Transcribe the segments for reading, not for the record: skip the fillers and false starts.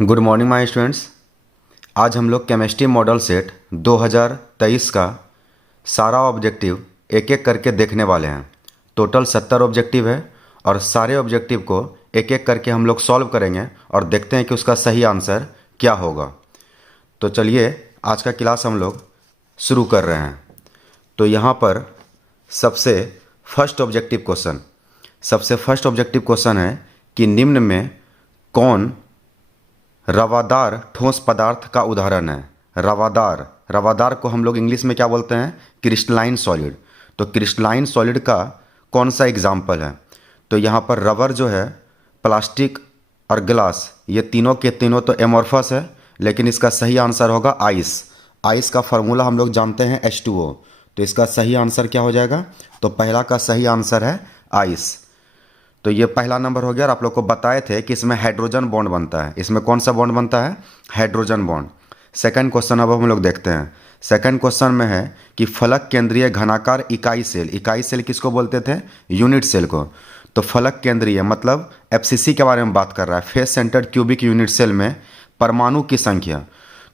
Good morning my students. आज हम लोग केमिस्ट्री मॉडल सेट 2023 का सारा ऑब्जेक्टिव एक एक करके देखने वाले हैं। टोटल 70 ऑब्जेक्टिव है और सारे ऑब्जेक्टिव को एक एक करके हम लोग सॉल्व करेंगे और देखते हैं कि उसका सही आंसर क्या होगा। तो चलिए आज का क्लास हम लोग शुरू कर रहे हैं। तो यहाँ पर सबसे फर्स्ट ऑब्जेक्टिव क्वेश्चन है कि निम्न में कौन रवादार ठोस पदार्थ का उदाहरण है। रवादार को हम लोग इंग्लिश में क्या बोलते हैं? Crystalline solid. तो क्रिस्टलाइन सॉलिड का कौन सा एग्जाम्पल है? तो यहाँ पर रबर जो है, प्लास्टिक और ग्लास, ये तीनों के तीनों तो एमॉर्फस है, लेकिन इसका सही आंसर होगा आइस का फार्मूला हम लोग जानते हैं H2O। तो इसका सही आंसर क्या हो जाएगा? तो पहला का सही आंसर है आइस। तो ये पहला नंबर हो गया और आप लोग को बताए थे कि इसमें हाइड्रोजन बॉन्ड बनता है। इसमें कौन सा बॉन्ड बनता है? Hydrogen bond. सेकंड क्वेश्चन अब हम लोग देखते हैं। सेकंड क्वेश्चन में है कि फलक केंद्रीय घनाकार इकाई सेल किसको बोलते थे? यूनिट सेल को। तो फलक केंद्रीय मतलब FCC के बारे में बात कर रहा है, face centred cubic unit cell में परमाणु की संख्या।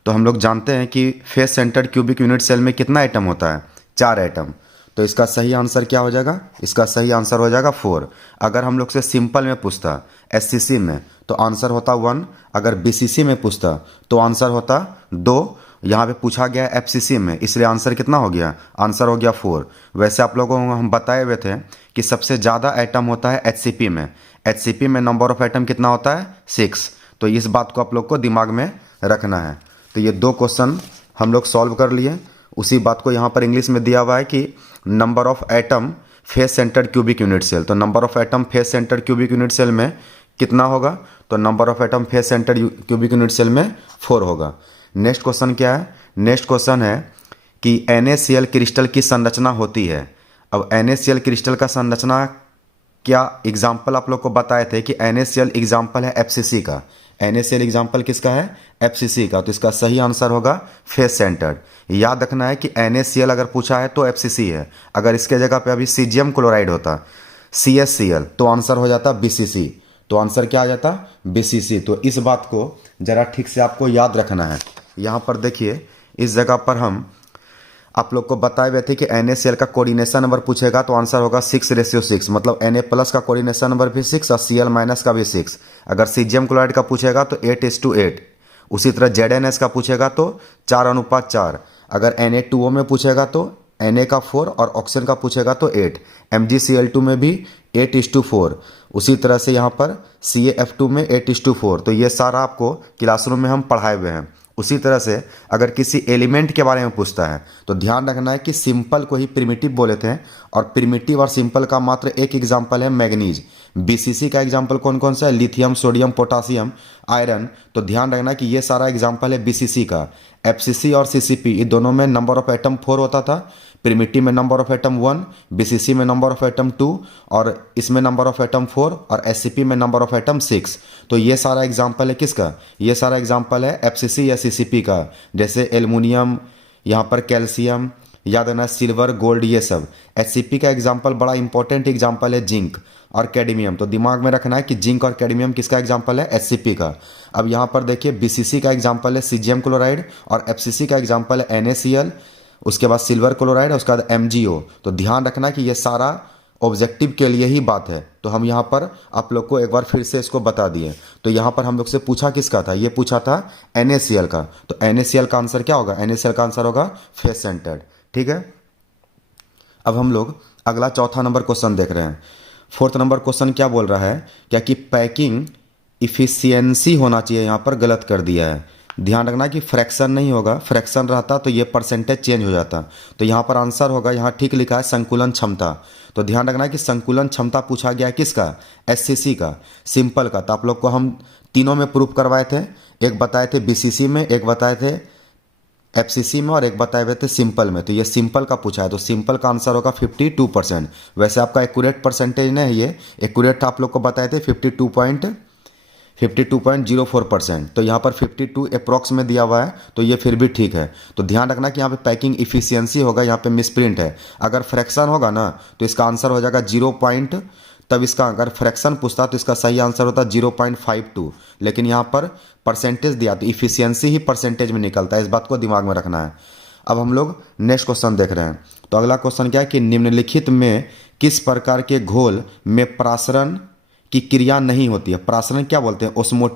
तो हम लोग जानते हैं कि face centred cubic unit cell में कितना एटम होता है? 4 एटम। तो इसका सही आंसर क्या हो जाएगा? इसका सही आंसर हो जाएगा 4। अगर हम लोग से सिंपल में पूछता SCC में तो आंसर होता 1। अगर BCC में पूछता तो आंसर होता 2। यहाँ पे पूछा गया FCC में, इसलिए आंसर कितना हो गया? आंसर हो गया 4। वैसे आप लोगों को हम बताए हुए थे कि सबसे ज़्यादा एटम होता है HCP में। HCP में नंबर ऑफ एटम कितना होता है? 6। तो इस बात को आप लोग को दिमाग में रखना है। तो ये 2 क्वेश्चन हम लोग सॉल्व कर लिए। उसी बात को यहाँ पर इंग्लिश में दिया हुआ है कि number of atom face centred cubic unit cell. तो number of atom face centred cubic unit cell में कितना होगा? तो number of atom face centred cubic unit cell में 4 होगा। नेक्स्ट क्वेश्चन क्या है? नेक्स्ट क्वेश्चन है कि NaCl क्रिस्टल की संरचना होती है। अब NaCl क्रिस्टल का संरचना क्या एग्जाम्पल आप लोग को बताए थे कि NaCl एग्जाम्पल है FCC का। NaCl एग्जाम्पल किसका है? FCC का। तो इसका सही आंसर होगा फेस सेंटर्ड। याद रखना है कि NaCl अगर पूछा है तो FCC है। अगर इसके जगह पे अभी सीजियम क्लोराइड होता CaCl तो आंसर हो जाता BCC। तो आंसर क्या आ जाता? BCC। तो इस बात को ज़रा ठीक से आपको याद रखना है। यहाँ पर देखिए, इस जगह पर हम आप लोग को बताए हुए थे कि NaCl का कोऑर्डिनेशन नंबर पूछेगा तो आंसर होगा 6:6, मतलब Na+ का कोऑर्डिनेशन नंबर भी 6 और Cl- का भी 6। अगर सीजियम क्लोराइड का पूछेगा तो 8:8। उसी तरह ZnS का पूछेगा तो 4:4। अगर Na2O में पूछेगा तो Na का 4 और ऑक्सीजन का पूछेगा तो 8। MgCl2 में भी 8:4। उसी तरह से यहाँ पर CaF2 में 8:4। तो ये सारा आपको क्लासरूम में हम पढ़ाए हुए हैं। उसी तरह से अगर किसी एलिमेंट के बारे में पूछता है तो ध्यान रखना है कि सिंपल को ही प्रिमिटिव बोले थे और प्रिमिटिव और सिंपल का मात्र एक एग्जाम्पल है मैग्नीज। BCC का एग्जाम्पल कौन कौन सा है? Lithium, sodium, potassium, iron. तो ध्यान रखना कि ये सारा एग्जाम्पल है BCC का। FCC और CCP ये दोनों में नंबर ऑफ एटम 4 होता था। प्रिमिटिव में नंबर ऑफ एटम 1, BCC में नंबर ऑफ एटम 2 और इसमें नंबर ऑफ एटम 4 और SCP में नंबर ऑफ एटम 6। तो ये सारा एग्जाम्पल है किसका? ये सारा एग्जाम्पल है FCC या CCP का। जैसे एल्युमिनियम, यहाँ पर कैल्शियम, याद रखना सिल्वर, गोल्ड, ये सब। SCP का एग्जाम्पल बड़ा इंपॉर्टेंट एग्जाम्पल है जिंक और कैडमियम। तो दिमाग में रखना है कि जिंक और कैडमियम किसका एग्जाम्पल है? SCP का। अब यहाँ पर देखिए BCC का एग्जाम्पल है सीजियम क्लोराइड और FCC का एग्जाम्पल है NaCl, उसके बाद सिल्वर क्लोराइड और उसके बाद MgO। तो ध्यान रखना कि ये सारा ऑब्जेक्टिव के लिए ही बात है। तो हम यहाँ पर आप लोग को एक बार फिर से इसको बता दिए। तो यहाँ पर हम लोग से पूछा किसका था? ये पूछा था NaCl का। तो NaCl का आंसर क्या होगा? NaCl का आंसर होगा फेस सेंटर्ड। ठीक है। अब हम लोग अगला चौथा नंबर क्वेश्चन देख रहे हैं। फोर्थ नंबर क्वेश्चन क्या बोल रहा है? क्या कि पैकिंग इफिशियंसी होना चाहिए, यहाँ पर गलत कर दिया है। ध्यान रखना कि फ्रैक्शन नहीं होगा, फ्रैक्शन रहता तो ये परसेंटेज चेंज हो जाता। तो यहाँ पर आंसर होगा, यहाँ ठीक लिखा है संकुलन क्षमता। तो ध्यान रखना कि संकुलन क्षमता पूछा गया किसका? SCC का, सिंपल का। तो आप लोग को हम तीनों में प्रूफ करवाए थे। एक बताए थे BCC में, एक बताए थे FCC में और एक बताए हुए थे सिंपल में। तो ये सिंपल का पूछा है तो सिंपल का आंसर होगा 52%। वैसे आपका एक्यूरेट परसेंटेज नहीं है, ये एक्यूरेट आप लोग को बताए थे 52.04%। तो यहाँ पर 52 अप्रॉक्स में दिया हुआ है तो ये फिर भी ठीक है। तो ध्यान रखना कि यहाँ पे पैकिंग इफिशियंसी होगा, यहाँ पे मिसप्रिंट है। अगर फ्रैक्शन होगा ना तो इसका आंसर हो जाएगा तब इसका अगर फ्रैक्शन पूछता तो इसका सही आंसर होता 0.52, लेकिन यहाँ पर परसेंटेज दिया तो इफिशियंसी ही परसेंटेज में निकलता है, इस बात को दिमाग में रखना है। अब हम लोग नेक्स्ट क्वेश्चन देख रहे हैं। तो अगला क्वेश्चन क्या है कि निम्नलिखित में किस प्रकार के घोल में प्रासरण की क्रिया नहीं होती है। प्रासरण क्या बोलते हैं?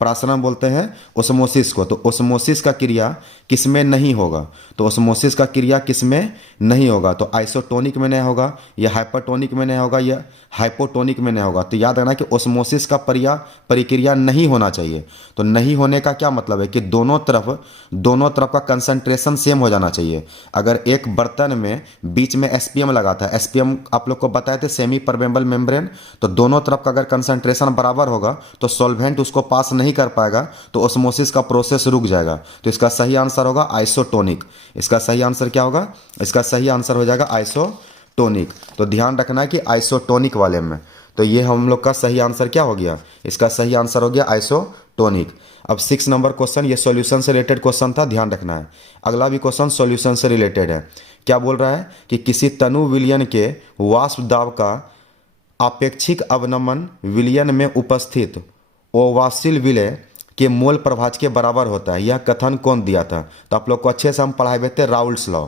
प्रासरण बोलते हैं ओस्मोसिस को। तो ओस्मोसिस का क्रिया किसमें नहीं होगा? तो ओस्मोसिस का क्रिया किसमें नहीं होगा? तो आइसोटोनिक में नहीं होगा, या हाइपरटोनिक में नहीं होगा, या हाइपोटोनिक में नहीं होगा। तो याद रखना कि ओस्मोसिस का परिक्रिया नहीं होना चाहिए। तो नहीं होने का क्या मतलब है कि दोनों तरफ का कंसंट्रेशन सेम हो जाना चाहिए। अगर एक बर्तन में बीच में एसपीएम लगा था, एसपीएम आप लोग को बताए थे सेमी परमेबल मेम्ब्रेन, तो दोनों तरफ का अगर कंसंट्रेशन बराबर होगा तो सॉल्वेंट उसको पास नहीं कर पाएगा, तो ओस्मोसिस का प्रोसेस रुक जाएगा। तो इसका सही आंसर होगा आइसोटोनिक। इसका सही आंसर क्या होगा? इसका सही आंसर हो जाएगा आइसोटोनिक। तो ध्यान रखना है कि आइसोटोनिक वाले में, तो ये हम लोग का सही आंसर क्या हो गया? इसका सही आंसर हो गया आइसोटोनिक। अब 6 नंबर क्वेश्चन, ये सॉल्यूशन से रिलेटेड क्वेश्चन था, ध्यान रखना है। अगला भी क्वेश्चन सॉल्यूशन से रिलेटेड है। क्या बोल रहा है कि किसी तनु विलयन के वाष्प दाब का आपेक्षिक अवनमन विलयन में उपस्थित ओवासिल विलय के मोल प्रभाज के बराबर होता है। यह कथन कौन दिया था? तो आप लोग को अच्छे से हम पढ़ाए हुए थे राउल्स लॉ।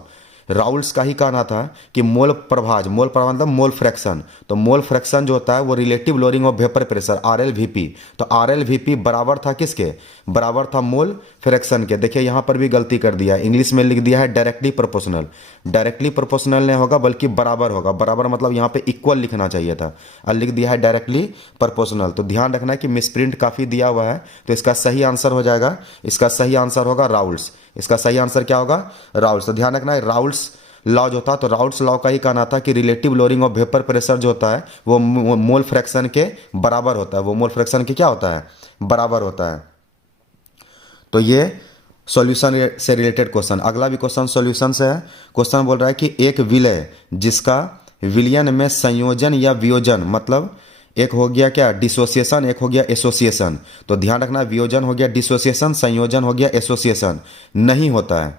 राउल्स का ही कहना था कि मोल प्रभाज मतलब मोल फ्रैक्शन। तो मोल फ्रैक्शन जो होता है वो relative lowering of vapour pressure RLVP। तो RLVP बराबर था किसके? बराबर था मोल फ्रैक्शन के। देखिए यहाँ पर भी गलती कर दिया है, इंग्लिश में लिख दिया है डायरेक्टली प्रोपोर्शनल। डायरेक्टली प्रोपोर्शनल नहीं होगा बल्कि बराबर होगा। बराबर मतलब यहाँ पे इक्वल लिखना चाहिए था, और लिख दिया है डायरेक्टली प्रोपोर्शनल। तो ध्यान रखना है कि मिसप्रिंट काफ़ी दिया हुआ है। तो इसका सही आंसर हो जाएगा, इसका सही आंसर होगा राउल्स। इसका सही आंसर क्या होगा? राउल्स। तो ध्यान रखना है राउल्स लॉ जो था, तो राउल्स लॉ का ही कहना था कि relative lowering of vapour pressure जो होता है वो मोल फ्रैक्शन के बराबर होता है। वो मोल फ्रैक्शन के क्या होता है? बराबर होता है। तो ये सॉल्यूशन से रिलेटेड क्वेश्चन। अगला भी क्वेश्चन सॉल्यूशन से है। क्वेश्चन बोल रहा है कि एक विलय जिसका विलयन में संयोजन या वियोजन, मतलब एक हो गया क्या डिसोसिएशन, एक हो गया एसोसिएशन। तो ध्यान रखना वियोजन हो गया डिसोसिएशन, संयोजन हो गया एसोसिएशन नहीं होता है,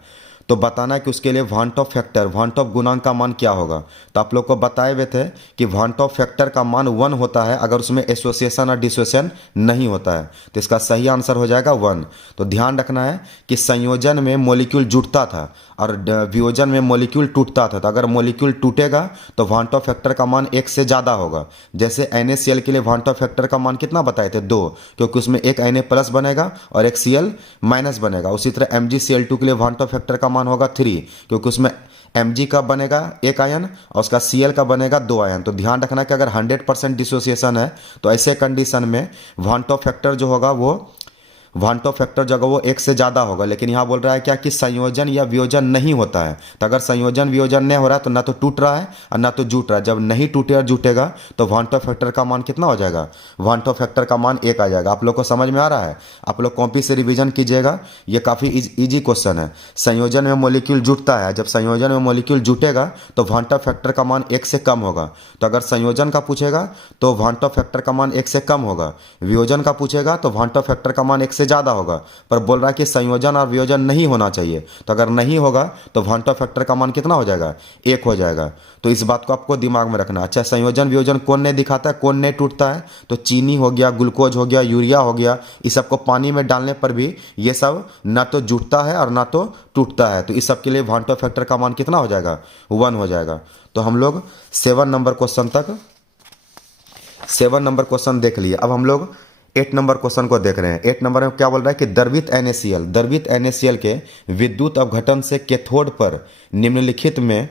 तो बताना कि उसके लिए want of factor, want of गुणांक का मान क्या होगा। तो आप लोग को बताए हुए थे कि वांट ऑफ फैक्टर का मान 1 होता है अगर उसमें एसोसिएशन और डिसोसिएशन नहीं होता है। तो इसका सही आंसर हो जाएगा 1। तो ध्यान रखना है कि संयोजन में मॉलिक्यूल जुटता था और वियोजन में मॉलिक्यूल टूटता था। तो अगर मॉलिक्यूल टूटेगा तो वांट ऑफ फैक्टर का मान 1 से ज़्यादा होगा। जैसे NaCl के लिए वांट ऑफ फैक्टर का मान कितना बताए थे? 2, क्योंकि उसमें एक Na प्लस बनेगा और एक Cl माइनस बनेगा। उसी तरह MgCl2 के लिए वांट ऑफ फैक्टर का मान होगा 3, क्योंकि उसमें Mg का बनेगा 1 आयन और उसका Cl का बनेगा 2 आयन। तो ध्यान रखना कि अगर 100% डिसोसिएशन है तो ऐसे कंडीशन में वांट ऑफ फैक्टर जो होगा वो वांट ऑफ फैक्टर जगह वो 1 से ज़्यादा होगा। लेकिन यहाँ बोल रहा है क्या कि संयोजन या वियोजन नहीं होता है। तो अगर संयोजन वियोजन नहीं हो रहा है तो ना तो टूट रहा है और ना तो जुट रहा है। जब नहीं टूटे और जुटेगा तो वांट ऑफ फैक्टर का मान कितना हो जाएगा? वांट ऑफ फैक्टर का मान 1 आ जाएगा। आप लोग को समझ में आ रहा है? आप लोग कॉपी से रिविजन कीजिएगा, ये काफ़ी ईजी क्वेश्चन है। संयोजन में मॉलिक्यूल जुटता है, जब संयोजन में मॉलिक्यूल जुटेगा तो वांट ऑफ फैक्टर का मान 1 से कम होगा। तो अगर संयोजन का पूछेगा तो वांट ऑफ फैक्टर का मान 1 से कम होगा, वियोजन का पूछेगा तो वांट ऑफ फैक्टर का मान 1 से ज़्यादा होगा। पर बोल रहा है कि संयोजन और वियोजन नहीं होना चाहिए। तो अगर नहीं होगा तो वांट ऑफ फैक्टर का मान कितना हो जाएगा? 1 हो जाएगा। तो इस बात को आपको दिमाग में रखना। अच्छा, संयोजन वियोजन कौन नहीं दिखाता है, कौन नहीं टूटता है? तो चीनी हो गया, ग्लूकोज हो गया, यूरिया हो गया, इस सबको पानी में डालने पर भी ये सब ना तो जुटता है और ना तो टूटता है। तो इस सब के लिए वांट ऑफ फैक्टर का मान कितना हो जाएगा? 1 हो जाएगा। तो हम लोग 7 नंबर क्वेश्चन देख लिए। अब हम लोग 8 नंबर क्वेश्चन को देख रहे हैं। 8 नंबर में क्या बोल रहा है कि द्रवित NaCl के विद्युत अपघटन से कैथोड पर निम्नलिखित में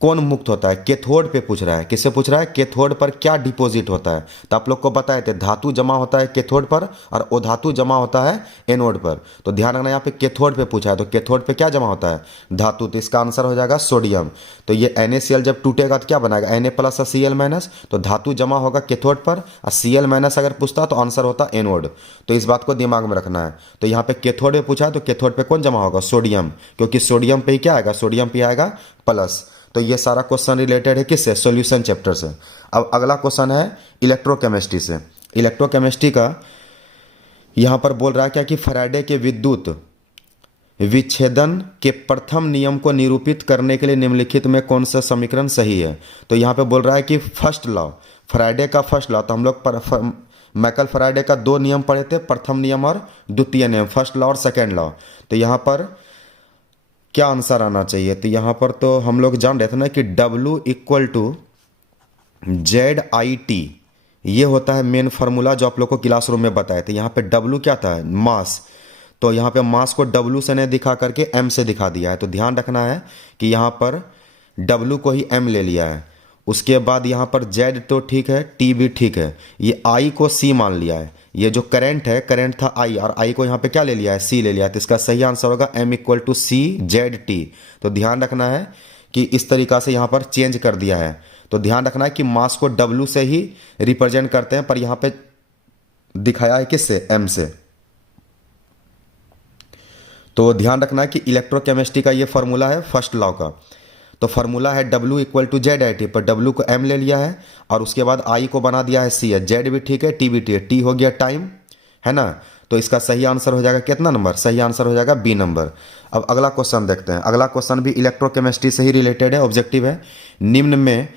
कौन मुक्त होता है? कैथोड पे पूछ रहा है। किससे पूछ रहा है? कैथोड पर क्या डिपॉजिट होता है? तो आप लोग को बताए थे धातु जमा होता है कैथोड पर और अधातु जमा होता है एनोड पर। तो ध्यान रखना यहाँ पे कैथोड पे पूछा है, तो कैथोड पे क्या जमा होता है? धातु। तो इसका आंसर हो जाएगा सोडियम। तो ये NaCl जब टूटेगा तो क्या बनाएगा? Na प्लस और Cl माइनस। तो धातु जमा होगा कैथोड पर और Cl माइनस अगर पूछता तो आंसर होता एनोड। तो इस बात को दिमाग में रखना है। तो यहाँ पे कैथोड पे पूछा है तो कैथोड पे कौन जमा होगा? सोडियम, क्योंकि सोडियम पे ही क्या आएगा? सोडियम पे आएगा प्लस। तो ये सारा क्वेश्चन रिलेटेड है किससे? सॉल्यूशन चैप्टर से। अब अगला क्वेश्चन है इलेक्ट्रोकेमिस्ट्री से। इलेक्ट्रोकेमिस्ट्री का यहाँ पर बोल रहा है क्या कि फैराडे के विच्छेदन के प्रथम नियम को निरूपित करने के लिए निम्नलिखित में कौन सा समीकरण सही है। तो यहाँ पे बोल रहा है कि फर्स्ट लॉ, फ्राइडे का फर्स्ट लॉ। तो हम लोग माइकल फ्राइडे का दो नियम पढ़े थे, प्रथम नियम और द्वितीय नियम, फर्स्ट लॉ और सेकेंड लॉ। तो यहाँ पर क्या आंसर आना चाहिए। तो यहाँ पर तो हम लोग जान रहे थे ना कि W = ZIT, ये होता है मेन फार्मूला जो आप लोग को क्लासरूम में बताए थे। यहाँ पे W क्या था, मास। तो यहाँ पे मास को W से नहीं दिखा करके M से दिखा दिया है। तो ध्यान रखना है कि यहाँ पर W को ही M ले लिया है। उसके बाद यहाँ पर Z तो ठीक है, T भी ठीक है, ये I को C मान लिया है। ये जो करंट है, करंट था I, और I को यहाँ पे क्या ले लिया है, C ले लिया है। तो इसका सही आंसर होगा M = CZT। तो ध्यान रखना है कि इस तरीका से यहाँ पर चेंज कर दिया है। तो ध्यान रखना है कि मास को W से ही रिप्रेजेंट करते हैं, पर यहाँ पे दिखाया है किससे, M से। तो ध्यान रखना है कि इलेक्ट्रोकेमिस्ट्री का ये फार्मूला है फर्स्ट लॉ का। तो फार्मूला है W = ZIT, पर W को M ले लिया है और उसके बाद I को बना दिया है C है। Z भी ठीक है, T भी ठीक है, T हो गया टाइम, है ना। तो इसका सही आंसर हो जाएगा कितना नंबर, सही आंसर हो जाएगा B नंबर। अब अगला क्वेश्चन देखते हैं। अगला क्वेश्चन भी इलेक्ट्रोकेमिस्ट्री से ही रिलेटेड है, ऑब्जेक्टिव है। निम्न में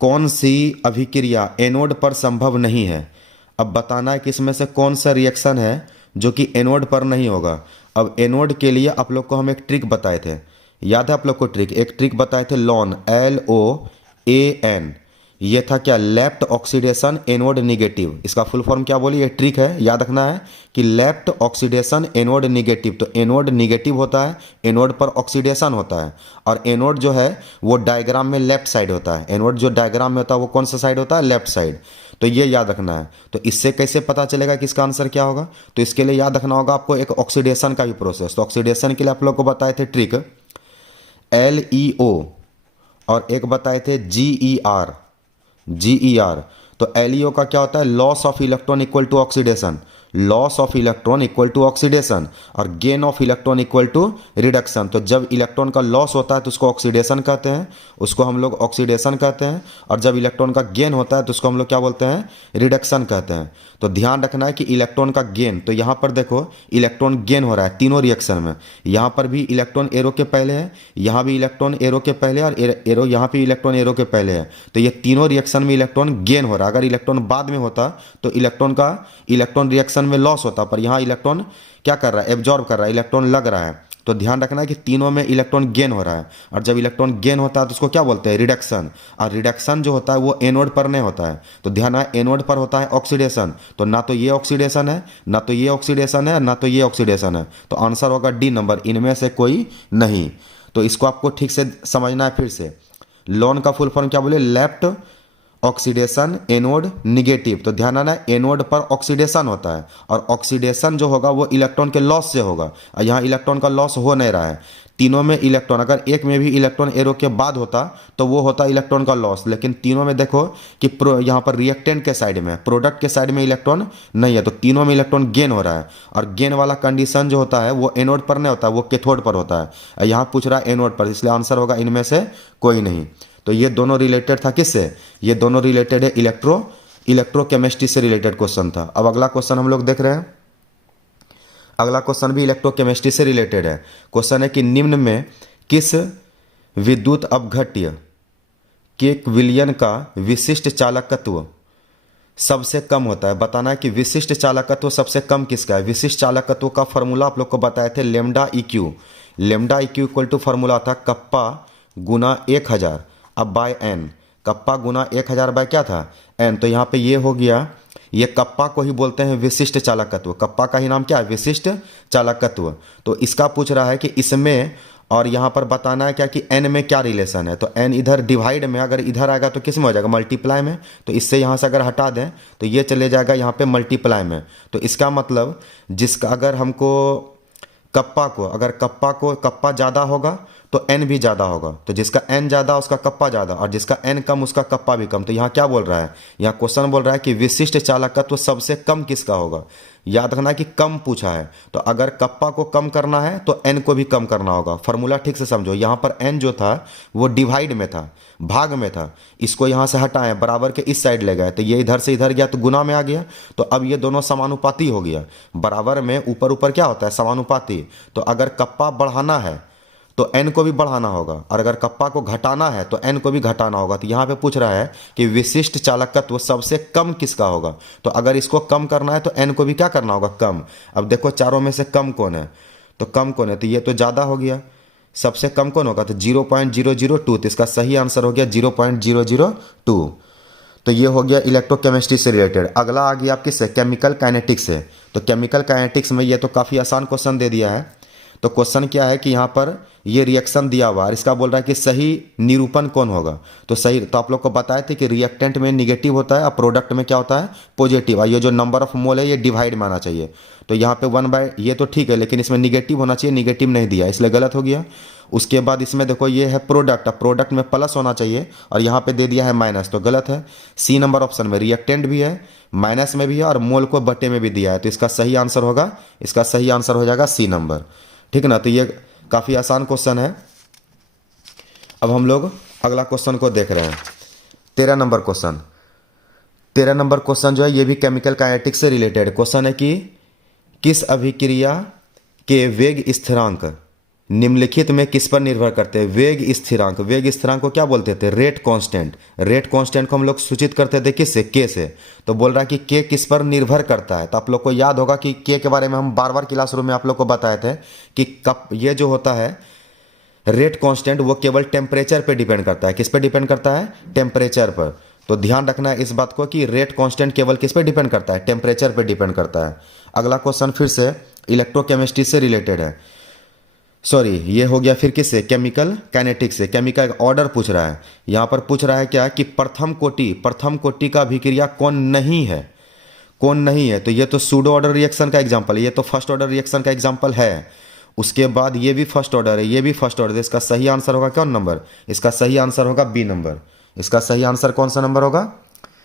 कौन सी अभिक्रिया एनोड पर संभव नहीं है। अब बताना है कि इसमें से कौन सा रिएक्शन है जो कि एनोड पर नहीं होगा। अब एनोड के लिए आप लोग को हम एक ट्रिक बताए थे, याद है आप लोग को ट्रिक, एक ट्रिक बताए थे लॉन, LOAN। ये था क्या, लेफ्ट ऑक्सीडेशन एनोड निगेटिव। इसका फुल फॉर्म क्या बोली, ये ट्रिक है, याद रखना है कि लेफ्ट ऑक्सीडेशन एनोड निगेटिव। तो एनोड निगेटिव होता है, एनोड पर ऑक्सीडेशन होता है, और एनोड जो है वो डायग्राम में लेफ्ट साइड होता है। एनोड जो डायग्राम में होता है वो कौन सा साइड होता है, लेफ्ट साइड। तो ये याद रखना है। तो इससे कैसे पता चलेगा कि इसका आंसर क्या होगा। तो इसके लिए याद रखना होगा आपको एक ऑक्सीडेशन का भी प्रोसेस। तो ऑक्सीडेशन के लिए आप लोग को बताए थे ट्रिक LEO, और एक बताए थे GER। तो LEO का क्या होता है, loss of electron equal to oxidation, loss of electron equal to oxidation, और gain of electron equal to reduction. तो जब इलेक्ट्रॉन का लॉस होता है तो उसको ऑक्सीडेशन कहते हैं, उसको हम लोग ऑक्सीडेशन कहते हैं। और जब इलेक्ट्रॉन का गेन होता है तो उसको हम लोग क्या बोलते हैं, रिडक्शन कहते हैं। तो ध्यान रखना है कि इलेक्ट्रॉन का गेन, तो यहाँ पर देखो इलेक्ट्रॉन गेन हो रहा है तीनों रिएक्शन में। यहाँ पर भी इलेक्ट्रॉन एरो के पहले है, यहाँ भी इलेक्ट्रॉन एरो के पहले, और एरो यहाँ पे इलेक्ट्रॉन एरो के पहले है। तो ये तीनों रिएक्शन में इलेक्ट्रॉन गेन हो रहा है। अगर इलेक्ट्रॉन बाद में होता तो इलेक्ट्रॉन रिएक्शन में लॉस होता, पर यहाँ इलेक्ट्रॉन क्या कर रहा है, एब्जॉर्ब कर रहा है, इलेक्ट्रॉन लग रहा है। तो ध्यान रखना है कि तीनों में इलेक्ट्रॉन गेन हो रहा है, और जब इलेक्ट्रॉन गेन होता है तो उसको क्या बोलते हैं, रिडक्शन। और रिडक्शन जो होता है वो एनोड पर नहीं होता है। तो ध्यान है, एनोड पर होता है ऑक्सीडेशन। तो ना तो ये ऑक्सीडेशन है, ना तो ये ऑक्सीडेशन है, ना तो ये ऑक्सीडेशन है। तो आंसर होगा D नंबर, इनमें से कोई नहीं। तो इसको आपको ठीक से समझना है। फिर से लॉन का फुल फॉर्म क्या बोले, लेफ्ट ऑक्सीडेशन एनोड निगेटिव। तो ध्यान आना, एनोड पर ऑक्सीडेशन होता है, और ऑक्सीडेशन जो होगा वो इलेक्ट्रॉन के लॉस से होगा, और यहाँ इलेक्ट्रॉन का लॉस हो नहीं रहा है। तीनों में इलेक्ट्रॉन, अगर एक में भी इलेक्ट्रॉन एरो के बाद होता तो वो होता इलेक्ट्रॉन का लॉस। लेकिन तीनों में देखो कि यहाँ पर रिएक्टेंट के साइड में, प्रोडक्ट के साइड में इलेक्ट्रॉन नहीं है। तो तीनों में इलेक्ट्रॉन गेन हो रहा है, और गेन वाला कंडीशन जो होता है वो एनोड पर नहीं होता, वो कैथोड पर होता है। यहाँ पूछ रहा है एनोड पर, इसलिए आंसर होगा इनमें से कोई नहीं। तो ये दोनों रिलेटेड था किससे, ये दोनों रिलेटेड है इलेक्ट्रोकेमिस्ट्री से रिलेटेड क्वेश्चन था। अब अगला क्वेश्चन हम लोग देख रहे हैं। अगला क्वेश्चन भी इलेक्ट्रोकेमिस्ट्री से रिलेटेड है। क्वेश्चन है कि निम्न में किस विद्युत अपघट्य के विलयन का विशिष्ट चालकत्व सबसे कम होता है। बताना है कि विशिष्ट चालकत्व सबसे कम किसका है। विशिष्ट चालकत्व का फॉर्मूला आप लोग को बताए थे lambda eq. Lambda eq equal to formula था कप्पा गुना 1000 अब बाय एन। कप्पा गुना 1000 बाय क्या था, एन। तो यहाँ पे ये हो गया, ये कप्पा को ही बोलते हैं विशिष्ट चालकत्व। कप्पा का ही नाम क्या है, विशिष्ट चालकत्व। तो इसका पूछ रहा है कि इसमें, और यहाँ पर बताना है क्या कि एन में क्या रिलेशन है। तो एन इधर डिवाइड में, अगर इधर आएगा तो किस में हो जाएगा, मल्टीप्लाई में। तो इससे यहाँ से अगर हटा दें तो ये चले जाएगा यहाँ पे मल्टीप्लाई में। तो इसका मतलब जिसका, अगर हमको कप्पा को, अगर कप्पा ज़्यादा होगा तो n भी ज़्यादा होगा। तो जिसका n ज़्यादा उसका कप्पा ज़्यादा, और जिसका n कम उसका कप्पा भी कम। तो यहाँ क्या बोल रहा है, यहाँ क्वेश्चन बोल रहा है कि विशिष्ट चालकत्व सबसे कम किसका होगा। याद रखना कि कम पूछा है, तो अगर कप्पा को कम करना है तो n को भी कम करना होगा। फॉर्मूला ठीक से समझो, यहाँ पर n जो था वो डिवाइड में था, भाग में था। इसको यहाँ से हटाएं, बराबर के इस साइड ले गए, तो ये इधर से इधर गया तो गुना में आ गया। तो अब ये दोनों समानुपाती हो गया। बराबर में ऊपर ऊपर क्या होता है, समानुपाती। तो अगर कप्पा बढ़ाना है तो n को भी बढ़ाना होगा, और अगर कप्पा को घटाना है तो n को भी घटाना होगा। तो यहाँ पे पूछ रहा है कि विशिष्ट चालकत्व सबसे कम किसका होगा। तो अगर इसको कम करना है तो n को भी क्या करना होगा, कम। अब देखो चारों में से कम कौन है, तो कम कौन है, तो ये तो ज़्यादा हो गया। सबसे कम कौन होगा, तो 0.002। तो इसका सही आंसर हो गया 0.002। तो ये हो गया इलेक्ट्रोकेमिस्ट्री से रिलेटेड। अगला आ गया आपके से केमिकल काइनेटिक्स से। तो केमिकल काइनेटिक्स में ये तो काफ़ी आसान क्वेश्चन दे दिया है। तो क्वेश्चन क्या है कि यहाँ पर ये रिएक्शन दिया हुआ है, इसका बोल रहा है कि सही निरूपण कौन होगा। तो सही, तो आप लोग को बताए थे कि रिएक्टेंट में निगेटिव होता है और प्रोडक्ट में क्या होता है, पॉजिटिव। और ये जो नंबर ऑफ मोल है ये डिवाइड में आना चाहिए। तो यहाँ पे 1/, ये तो ठीक है, लेकिन इसमें निगेटिव होना चाहिए, निगेटिव नहीं दिया इसलिए गलत हो गया। उसके बाद इसमें देखो ये है प्रोडक्ट, अब प्रोडक्ट में प्लस होना चाहिए और यहाँ पे दे दिया है माइनस, तो गलत है। सी नंबर ऑप्शन में रिएक्टेंट भी है, माइनस में भी है, और मोल को बटे में भी दिया है। तो इसका सही आंसर होगा, इसका सही आंसर हो जाएगा सी नंबर। ठीक है ना। तो ये काफ़ी आसान क्वेश्चन है। अब हम लोग अगला क्वेश्चन को देख रहे हैं, 13 नंबर क्वेश्चन। 13 नंबर क्वेश्चन जो है ये भी केमिकल काइनेटिक्स से रिलेटेड क्वेश्चन है कि किस अभिक्रिया के वेग स्थिरांक निम्नलिखित में किस पर निर्भर करते हैं। वेग स्थिरांक, वेग स्थिरांक को क्या बोलते थे, रेट कांस्टेंट। रेट कांस्टेंट को हम लोग सूचित करते थे किससे, के से। तो बोल रहा है कि के किस पर निर्भर करता है। तो आप लोग को याद होगा कि के बारे में हम बार बार क्लासरूम में आप लोग को बताए थे कि कब ये जो होता है रेट कांस्टेंट वो केवल टेम्परेचर पे डिपेंड करता है। किस पे डिपेंड करता है, टेम्परेचर पर। तो ध्यान रखना है इस बात को कि रेट कांस्टेंट केवल किस पे डिपेंड करता है, टेम्परेचर पे डिपेंड करता है। अगला क्वेश्चन फिर से इलेक्ट्रोकेमिस्ट्री से रिलेटेड है, सॉरी ये हो गया फिर किससे, केमिकल काइनेटिक्स से। केमिकल ऑर्डर पूछ रहा है, यहाँ पर पूछ रहा है क्या कि प्रथम कोटि का अभिक्रिया कौन नहीं है, कौन नहीं है। तो ये तो सूडो ऑर्डर रिएक्शन का एग्जांपल है, ये तो फर्स्ट ऑर्डर रिएक्शन का एग्जांपल है। उसके बाद ये भी फर्स्ट ऑर्डर है, ये भी फर्स्ट ऑर्डर है। इसका सही आंसर होगा कौन नंबर, इसका सही आंसर होगा बी नंबर। इसका सही आंसर कौन सा नंबर होगा,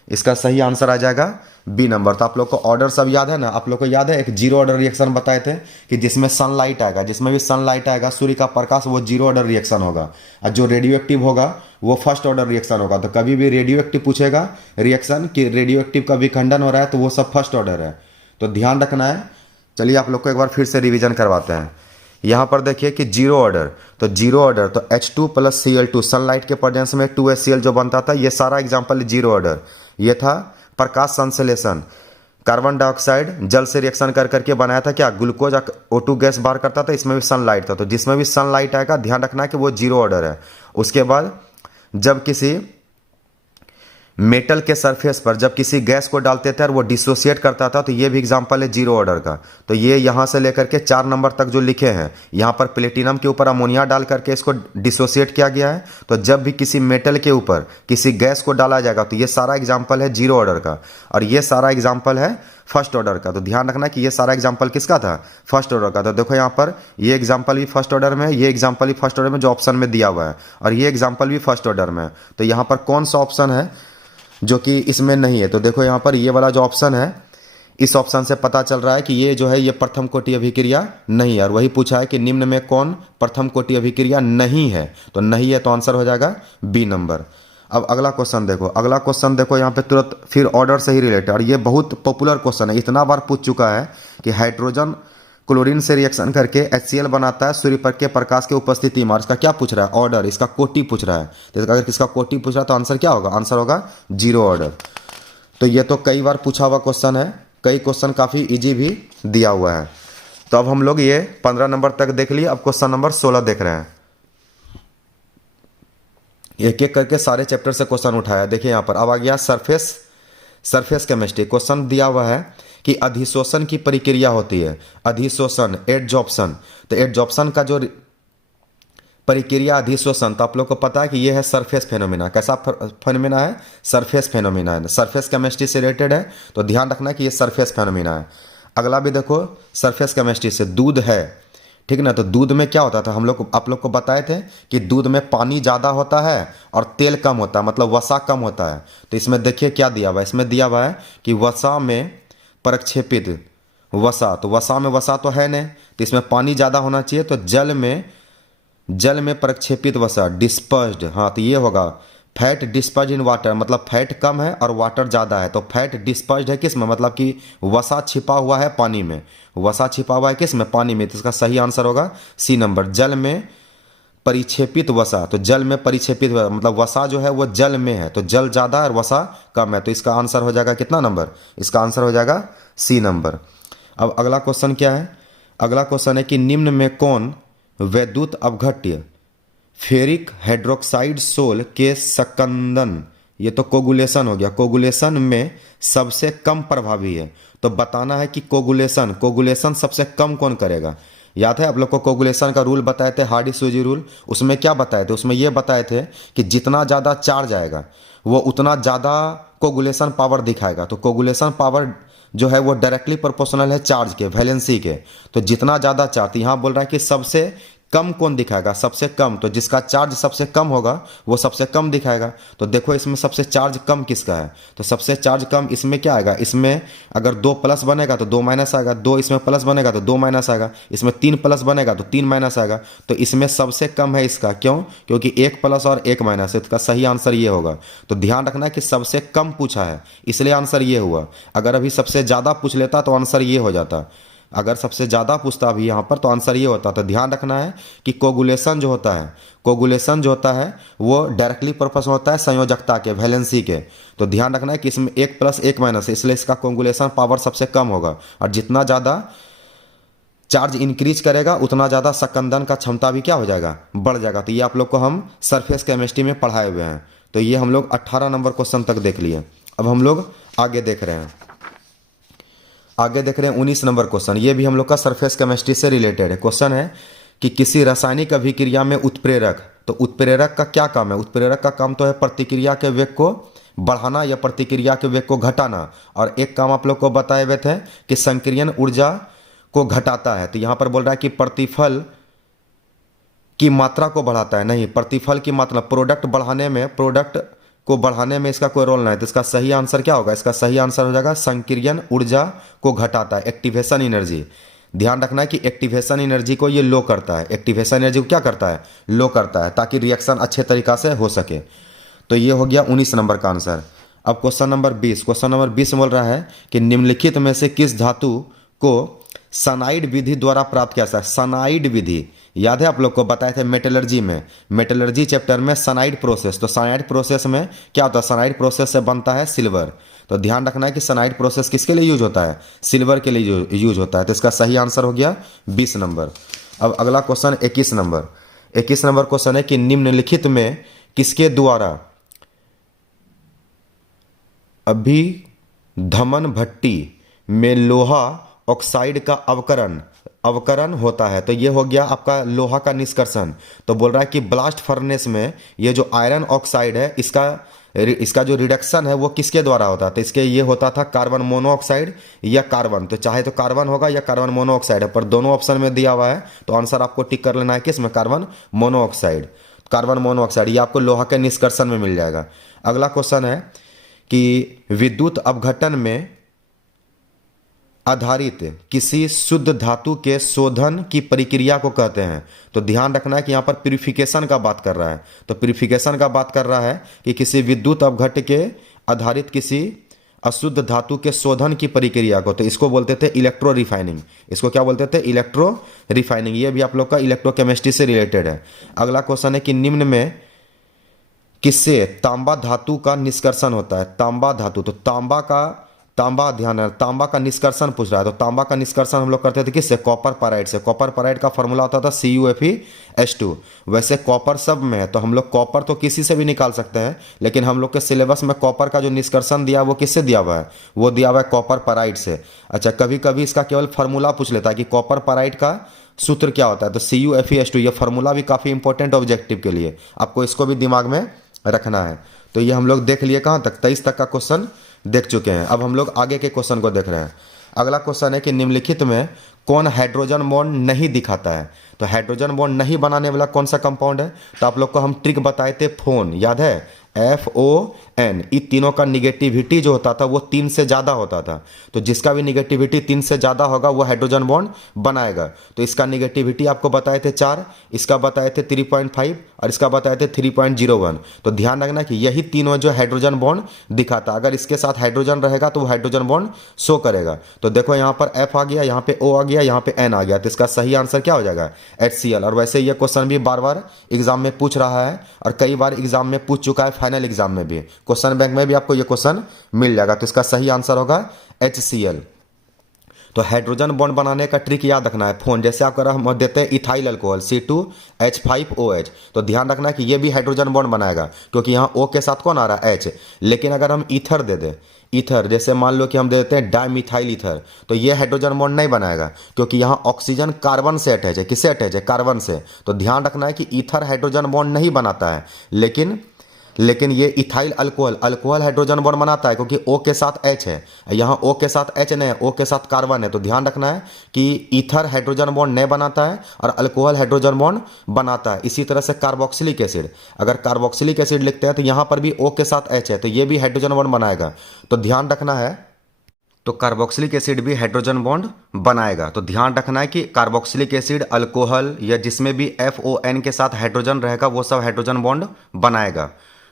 इसका सही आंसर आ जाएगा बी नंबर। तो आप लोग को ऑर्डर सब याद है ना। आप लोग को याद है एक जीरो ऑर्डर रिएक्शन बताए थे कि जिसमें सनलाइट आएगा, जिसमें भी सनलाइट आएगा, सूर्य का प्रकाश, वो जीरो ऑर्डर रिएक्शन होगा। और जो रेडियो एक्टिव होगा वो फर्स्ट ऑर्डर रिएक्शन होगा। तो कभी भी रेडियो एक्टिव पूछेगा रिएक्शन कि रेडियो एक्टिव का विखंडन हो रहा है तो वो सब फर्स्ट ऑर्डर है, तो ध्यान रखना है। चलिए आप लोग को एक बार फिर से रिविजन करवाते हैं। यहाँ पर देखिए कि जीरो ऑर्डर, तो जीरो ऑर्डर तो H2 + Cl2 सनलाइट के प्रेजेंस में 2HCl जो बनता था, ये सारा एग्जांपल जीरो ऑर्डर। ये था प्रकाश संश्लेषण, कार्बन डाइऑक्साइड जल से रिएक्शन कर करके बनाया था क्या, ग्लूकोज O2 गैस बाहर करता था, इसमें भी सनलाइट था। तो जिसमें भी सनलाइट आएगा ध्यान रखना कि वो जीरो ऑर्डर है। उसके बाद जब किसी मेटल के सरफेस पर जब किसी गैस को डालते थे और वो डिसोसिएट करता था, तो ये भी एग्जांपल है जीरो ऑर्डर का। तो ये यहाँ से लेकर के 4 नंबर तक जो लिखे हैं, यहाँ पर प्लेटिनम के ऊपर अमोनिया डाल करके इसको डिसोसिएट किया गया है। तो जब भी किसी मेटल के ऊपर किसी गैस को डाला जाएगा तो ये सारा एग्जाम्पल है जीरो ऑर्डर का, और ये सारा एग्जाम्पल है फर्स्ट ऑर्डर का। तो ध्यान रखना कि ये सारा एग्जाम्पल किसका था, फर्स्ट ऑर्डर का। तो देखो यहाँ पर ये एग्जाम्पल भी फर्स्ट ऑर्डर में, ये एग्जाम्पल भी फर्स्ट ऑर्डर में जो ऑप्शन में दिया हुआ है, और ये एग्जाम्पल भी फर्स्ट ऑर्डर में। तो यहाँ पर कौन सा ऑप्शन है जो कि इसमें नहीं है। तो देखो यहाँ पर ये वाला जो ऑप्शन है, इस ऑप्शन से पता चल रहा है कि ये जो है ये प्रथम कोटि अभिक्रिया नहीं है। और वही पूछा है कि निम्न में कौन प्रथम कोटि अभिक्रिया नहीं है, तो नहीं है तो आंसर हो जाएगा बी नंबर। अब अगला क्वेश्चन देखो, अगला क्वेश्चन देखो यहाँ पे तुरंत फिर ऑर्डर से ही रिलेटेड, और ये बहुत पॉपुलर क्वेश्चन है, इतना बार पूछ चुका है कि हाइड्रोजन क्लोरीन से रिएक्शन करके HCl बनाता है सूर्य पर के प्रकाश के उपस्थिति में। इसका क्या पूछ रहा है, ऑर्डर, इसका कोटि पूछ रहा है। तो अगर इसका कोटि पूछ रहा है तो आंसर क्या होगा, आंसर होगा जीरो ऑर्डर। तो ये तो कई बार पूछा हुआ क्वेश्चन है, कई क्वेश्चन काफ़ी इजी भी दिया हुआ है। तो अब हम लोग ये 15 नंबर तक देख लिए, अब क्वेश्चन नंबर 16 देख रहे हैं। एक एक करके सारे चैप्टर से क्वेश्चन उठाया। देखिए यहाँ पर अब आ गया सरफेस केमिस्ट्री। क्वेश्चन दिया हुआ है कि अधिशोषण की प्रक्रिया होती है, अधिशोषण, एडजॉर्प्शन। तो एडजॉर्प्शन का जो प्रक्रिया अधिशोषण, तो आप लोग को पता है कि ये है सरफेस फेनोमेना। कैसा फेनोमेना है, सरफेस फेनोमेना है, सरफेस केमिस्ट्री से रिलेटेड है। तो ध्यान रखना कि ये सरफेस फेनोमेना है। अगला भी देखो सरफेस केमिस्ट्री से, दूध है, ठीक ना। तो दूध में क्या होता था, हम लोग आप लोग को बताए थे कि दूध में पानी ज़्यादा होता है और तेल कम होता है, मतलब वसा कम होता है। तो इसमें देखिए क्या दिया हुआ है, इसमें दिया हुआ है कि वसा में प्रक्षेपित वसा, तो वसा में वसा तो है नहीं, तो इसमें पानी ज़्यादा होना चाहिए। तो जल में प्रक्षेपित वसा डिस्पर्स्ड, हाँ तो ये होगा फैट डिस्पर्ज इन वाटर, मतलब फैट कम है और वाटर ज़्यादा है। तो फैट डिस्पर्ज है किस में, मतलब कि वसा छिपा हुआ है पानी में, वसा छिपा हुआ है किस में, पानी में। तो इसका सही आंसर होगा सी नंबर, जल में परिक्षेपित वसा। तो जल में परिक्षेपित वसा मतलब वसा जो है वो जल में है, तो जल ज़्यादा है और वसा कम है। तो इसका आंसर हो जाएगा कितना नंबर, इसका आंसर हो जाएगा सी नंबर। अब अगला क्वेश्चन क्या है, अगला क्वेश्चन है कि निम्न में कौन वैद्युत अपघट्य फेरिक हाइड्रोक्साइड सोल के संकंदन, ये तो कोगुलेशन हो गया, कोगुलेशन में सबसे कम प्रभावी है। तो बताना है कि कोगुलेशन सबसे कम कौन करेगा। याद है आप लोग को कोगुलेशन का रूल बताए थे, हार्डी सूजी रूल। उसमें क्या बताए थे, उसमें ये बताए थे कि जितना ज़्यादा चार्ज आएगा वो उतना ज़्यादा कोगुलेशन पावर दिखाएगा। तो कोगुलेशन पावर जो है वो डायरेक्टली प्रोपोर्शनल है चार्ज के, वैलेंसी के। तो जितना ज़्यादा चार्ज, यहाँ बोल रहा है कि सबसे कम कौन दिखाएगा, सबसे कम, तो जिसका चार्ज सबसे कम होगा वो सबसे कम दिखाएगा। तो देखो इसमें सबसे चार्ज कम किसका है, तो सबसे चार्ज कम इसमें क्या आएगा, इसमें अगर 2 प्लस बनेगा तो 2 माइनस आएगा, 2 इसमें प्लस बनेगा तो 2 माइनस आएगा, इसमें 3 प्लस बनेगा तो 3 माइनस आएगा। तो इसमें सबसे कम है इसका, क्यों, क्योंकि 1 प्लस और 1 माइनस है। इसका सही आंसर ये होगा। तो ध्यान रखना कि सबसे कम पूछा है इसलिए आंसर ये हुआ। अगर अभी सबसे ज़्यादा पूछ लेता तो आंसर ये हो जाता, अगर सबसे ज़्यादा पूछता अभी यहाँ पर तो आंसर ये होता। तो ध्यान रखना है कि कोगुलेशन जो होता है वो डायरेक्टली प्रोपोर्शनल होता है संयोजकता के, वैलेंसी के। तो ध्यान रखना है कि इसमें 1 प्लस 1 माइनस है, इसलिए इसका कोगुलेशन पावर सबसे कम होगा। और जितना ज़्यादा चार्ज इंक्रीज करेगा उतना ज़्यादा संकंदन का क्षमता भी क्या हो जाएगा, बढ़ जाएगा। तो ये आप लोग को हम सरफेस केमिस्ट्री में पढ़ाए हुए हैं। तो ये हम लोग 18 नंबर क्वेश्चन तक देख लिए। अब हम लोग आगे देख रहे हैं, 19 नंबर क्वेश्चन। ये भी हम लोग का सरफेस केमिस्ट्री से रिलेटेड है। क्वेश्चन है कि किसी रासायनिक अभिक्रिया में उत्प्रेरक, तो उत्प्रेरक का क्या काम है, उत्प्रेरक का काम तो है प्रतिक्रिया के वेग को बढ़ाना या प्रतिक्रिया के वेग को घटाना। और एक काम आप लोग को बताए हुए थे कि संक्रियन ऊर्जा को घटाता है। तो यहाँ पर बोल रहा है कि प्रतिफल की मात्रा को बढ़ाता है, नहीं, प्रतिफल की मात्रा, प्रोडक्ट को बढ़ाने में इसका कोई रोल नहीं है। तो इसका सही आंसर क्या होगा, इसका सही आंसर हो जाएगा संक्रियन ऊर्जा को घटाता है, एक्टिवेशन एनर्जी। ध्यान रखना है कि एक्टिवेशन एनर्जी को ये लो करता है, एक्टिवेशन एनर्जी को क्या करता है, लो करता है, ताकि रिएक्शन अच्छे तरीका से हो सके। तो ये हो गया 19 नंबर का आंसर। अब क्वेश्चन नंबर 20 बोल रहा है कि निम्नलिखित में से किस धातु को सनाइड विधि द्वारा प्राप्त किया जाता है। सनाइड विधि याद है आप लोग को बताए थे मेटलर्जी में, मेटलर्जी चैप्टर में सनाइड प्रोसेस। तो सनाइड प्रोसेस में क्या होता है, सनाइड प्रोसेस से बनता है सिल्वर। तो ध्यान रखना है कि सनाइड प्रोसेस किसके लिए यूज होता है, सिल्वर के लिए यूज होता है। तो इसका सही आंसर हो गया 20 नंबर। अब अगला क्वेश्चन 21 नंबर क्वेश्चन है कि निम्नलिखित में किसके द्वारा अभिधमन भट्टी में लोहा ऑक्साइड का अवकरण होता है। तो ये हो गया आपका लोहा का निष्कर्षण। तो बोल रहा है कि ब्लास्ट फर्नेस में ये जो आयरन ऑक्साइड है इसका जो रिडक्शन है वो किसके द्वारा होता है। तो इसके ये होता था कार्बन मोनोऑक्साइड या कार्बन, तो चाहे तो कार्बन होगा या कार्बन मोनोऑक्साइड है, पर दोनों ऑप्शन में दिया हुआ है। तो आंसर आपको टिक कर लेना है किसमें, कार्बन मोनोऑक्साइड। ये आपको लोहा के निष्कर्षण में मिल जाएगा। अगला क्वेश्चन है कि विद्युत अपघटन में आधारित किसी शुद्ध धातु के शोधन की प्रक्रिया को कहते हैं। तो ध्यान रखना है कि यहाँ पर प्यूरिफिकेशन का बात कर रहा है। तो प्यूरिफिकेशन का बात कर रहा है कि किसी विद्युत अपघट्य के आधारित किसी अशुद्ध धातु के शोधन की प्रक्रिया को, तो इसको बोलते थे इलेक्ट्रो रिफाइनिंग। इसको क्या बोलते थे, इलेक्ट्रो रिफाइनिंग। ये भी आप लोग का इलेक्ट्रोकेमिस्ट्री से रिलेटेड है। अगला क्वेश्चन है कि निम्न में किससे तांबा धातु का निष्कर्षण होता है। तांबा धातु, तो ध्यान है, तांबा का निष्कर्षण पूछ रहा है। तो तांबा का निष्कर्षण हम लोग करते थे किससे, कॉपर पाराइड से। कॉपर पाराइड का फॉर्मूला होता था CuFeS2। वैसे कॉपर सब में है, तो हम लोग कॉपर तो किसी से भी निकाल सकते हैं, लेकिन हम लोग के सिलेबस में कॉपर का जो निष्कर्षण दिया वो किससे दिया हुआ है, वो दिया हुआ है कॉपर पाराइड से। अच्छा, कभी कभी इसका केवल फार्मूला पूछ लेता है कि कॉपर पाराइड का सूत्र क्या होता है। तो CuFeS2, ये फार्मूला भी काफ़ी इंपॉर्टेंट ऑब्जेक्टिव के लिए, आपको इसको भी दिमाग में रखना है। तो ये हम लोग देख लिए कहाँ तक, 23 तक का क्वेश्चन देख चुके हैं। अब हम लोग आगे के क्वेश्चन को देख रहे हैं। अगला क्वेश्चन है कि निम्नलिखित में कौन हाइड्रोजन बॉन्ड नहीं दिखाता है? तो हाइड्रोजन बॉन्ड नहीं बनाने वाला कौन सा कंपाउंड है? तो आप लोग को हम ट्रिक बताए थे, फोन, याद है? FON, इन तीनों का निगेटिविटी जो होता था वो 3 से ज़्यादा होता था। तो जिसका भी निगेटिविटी 3 से ज़्यादा होगा वो हाइड्रोजन बॉन्ड बनाएगा। तो इसका निगेटिविटी आपको बताए थे 4, इसका बताए थे 3.5 और इसका बताए थे 3.01। तो ध्यान रखना कि यही तीनों जो हाइड्रोजन बॉन्ड दिखाता, अगर इसके साथ हाइड्रोजन रहेगा तो वो हाइड्रोजन बॉन्ड शो करेगा। तो देखो यहाँ पर F आ गया, यहाँ पे O आ गया, यहाँ पे N आ गया। तो इसका सही आंसर क्या हो जाएगा? HCl। और वैसे ये क्वेश्चन भी बार बार एग्जाम में पूछ रहा है और कई बार एग्जाम में पूछ चुका है, फाइनल एग्जाम में भी, क्वेश्चन बैंक में भी आपको ये क्वेश्चन मिल जाएगा। तो इसका सही आंसर होगा HCl। तो हाइड्रोजन बॉन्ड बनाने का ट्रिक याद रखना है, फोन जैसे आप हम देते हैं इथाइल अल्कोहल C2H5OH, तो ध्यान रखना है कि ये भी हाइड्रोजन बॉन्ड बनाएगा क्योंकि यहाँ O के साथ कौन आ रहा है? H। लेकिन अगर हम ईथर दे दें, ईथर जैसे मान लो कि हम दे देते हैं डाइमिथाइल ईथर, तो ये हाइड्रोजन बॉन्ड नहीं बनाएगा क्योंकि यहाँ ऑक्सीजन कार्बन से अटैच है। किससे अटैच है? कार्बन से। तो ध्यान रखना है कि ईथर हाइड्रोजन बॉन्ड नहीं बनाता है, लेकिन ये इथाइल अल्कोहल हाइड्रोजन बॉन्ड बनाता है क्योंकि O के साथ H है। यहाँ O के साथ H नहीं है, O के साथ कार्बन है। तो ध्यान रखना है कि ईथर हाइड्रोजन बॉन्ड नहीं बनाता है और अल्कोहल हाइड्रोजन बॉन्ड बनाता है। इसी तरह से कार्बोक्सिलिक एसिड, अगर कार्बोक्सिलिक एसिड लिखते हैं तो यहाँ पर भी O के साथ H है, तो ये भी हाइड्रोजन बॉन्ड बनाएगा। तो ध्यान रखना है, तो कार्बोक्सिलिक एसिड भी हाइड्रोजन बॉन्ड बनाएगा। तो ध्यान रखना है कि कार्बोक्सिलिक एसिड, अल्कोहल या जिसमें भी FON के साथ हाइड्रोजन रहेगा वो सब हाइड्रोजन बॉन्ड बनाएगा।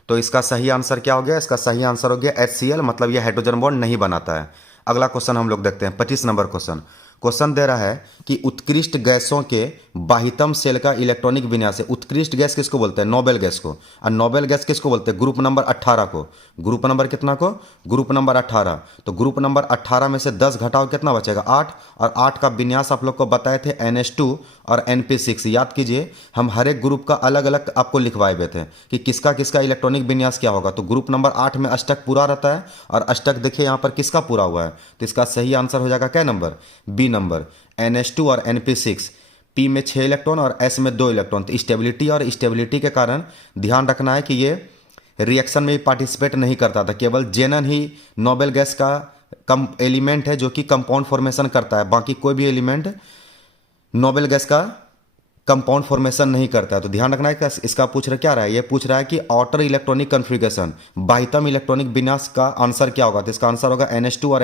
तो इसका सही आंसर क्या हो गया? इसका सही आंसर हो गया HCl, मतलब ये हाइड्रोजन बॉन्ड नहीं बनाता है। अगला क्वेश्चन हम लोग देखते हैं, 25 नंबर क्वेश्चन। क्वेश्चन दे रहा है कि उत्कृष्ट गैसों के बाह्यतम शेल का इलेक्ट्रॉनिक विन्यास है। उत्कृष्ट गैस किसको बोलते हैं? नोबेल गैस को। और नोबेल गैस किसको बोलते हैं? ग्रुप नंबर 18 को। ग्रुप नंबर कितना को? Group number 18। तो ग्रुप नंबर 18 में से 10 घटाओ, कितना बचेगा? 8। और 8 का विन्यास आप लोग को बताए थे NH2 और NP6। याद कीजिए, हम हर एक ग्रुप का अलग अलग आपको लिखवाए हुए थे कि किसका किसका इलेक्ट्रॉनिक विन्यास क्या होगा। तो ग्रुप नंबर 8 में अष्टक पूरा रहता है और अष्टक देखिए यहाँ पर किसका पूरा हुआ है। तो इसका सही आंसर हो जाएगा क्या नंबर? B number. NH2 और NP6, P में 6 इलेक्ट्रॉन और S में 2 इलेक्ट्रॉन। तो स्टेबिलिटी और स्टेबिलिटी के कारण ध्यान रखना है कि ये रिएक्शन में पार्टिसिपेट नहीं करता था। केवल जेनन ही नोबेल गैस का कम एलिमेंट है जो कि कंपाउंड फॉर्मेशन करता है, बाकी कोई भी एलिमेंट नोबेल गैस का कंपाउंड फॉर्मेशन नहीं करता है। तो ध्यान रखना है कि इसका पूछ रहा क्या रहा है? ये पूछ रहा है कि आउटर इलेक्ट्रॉनिक कन्फिगरेशन, बाह्यतम इलेक्ट्रॉनिक विन्यास का आंसर क्या होगा। तो इसका आंसर होगा NH2 और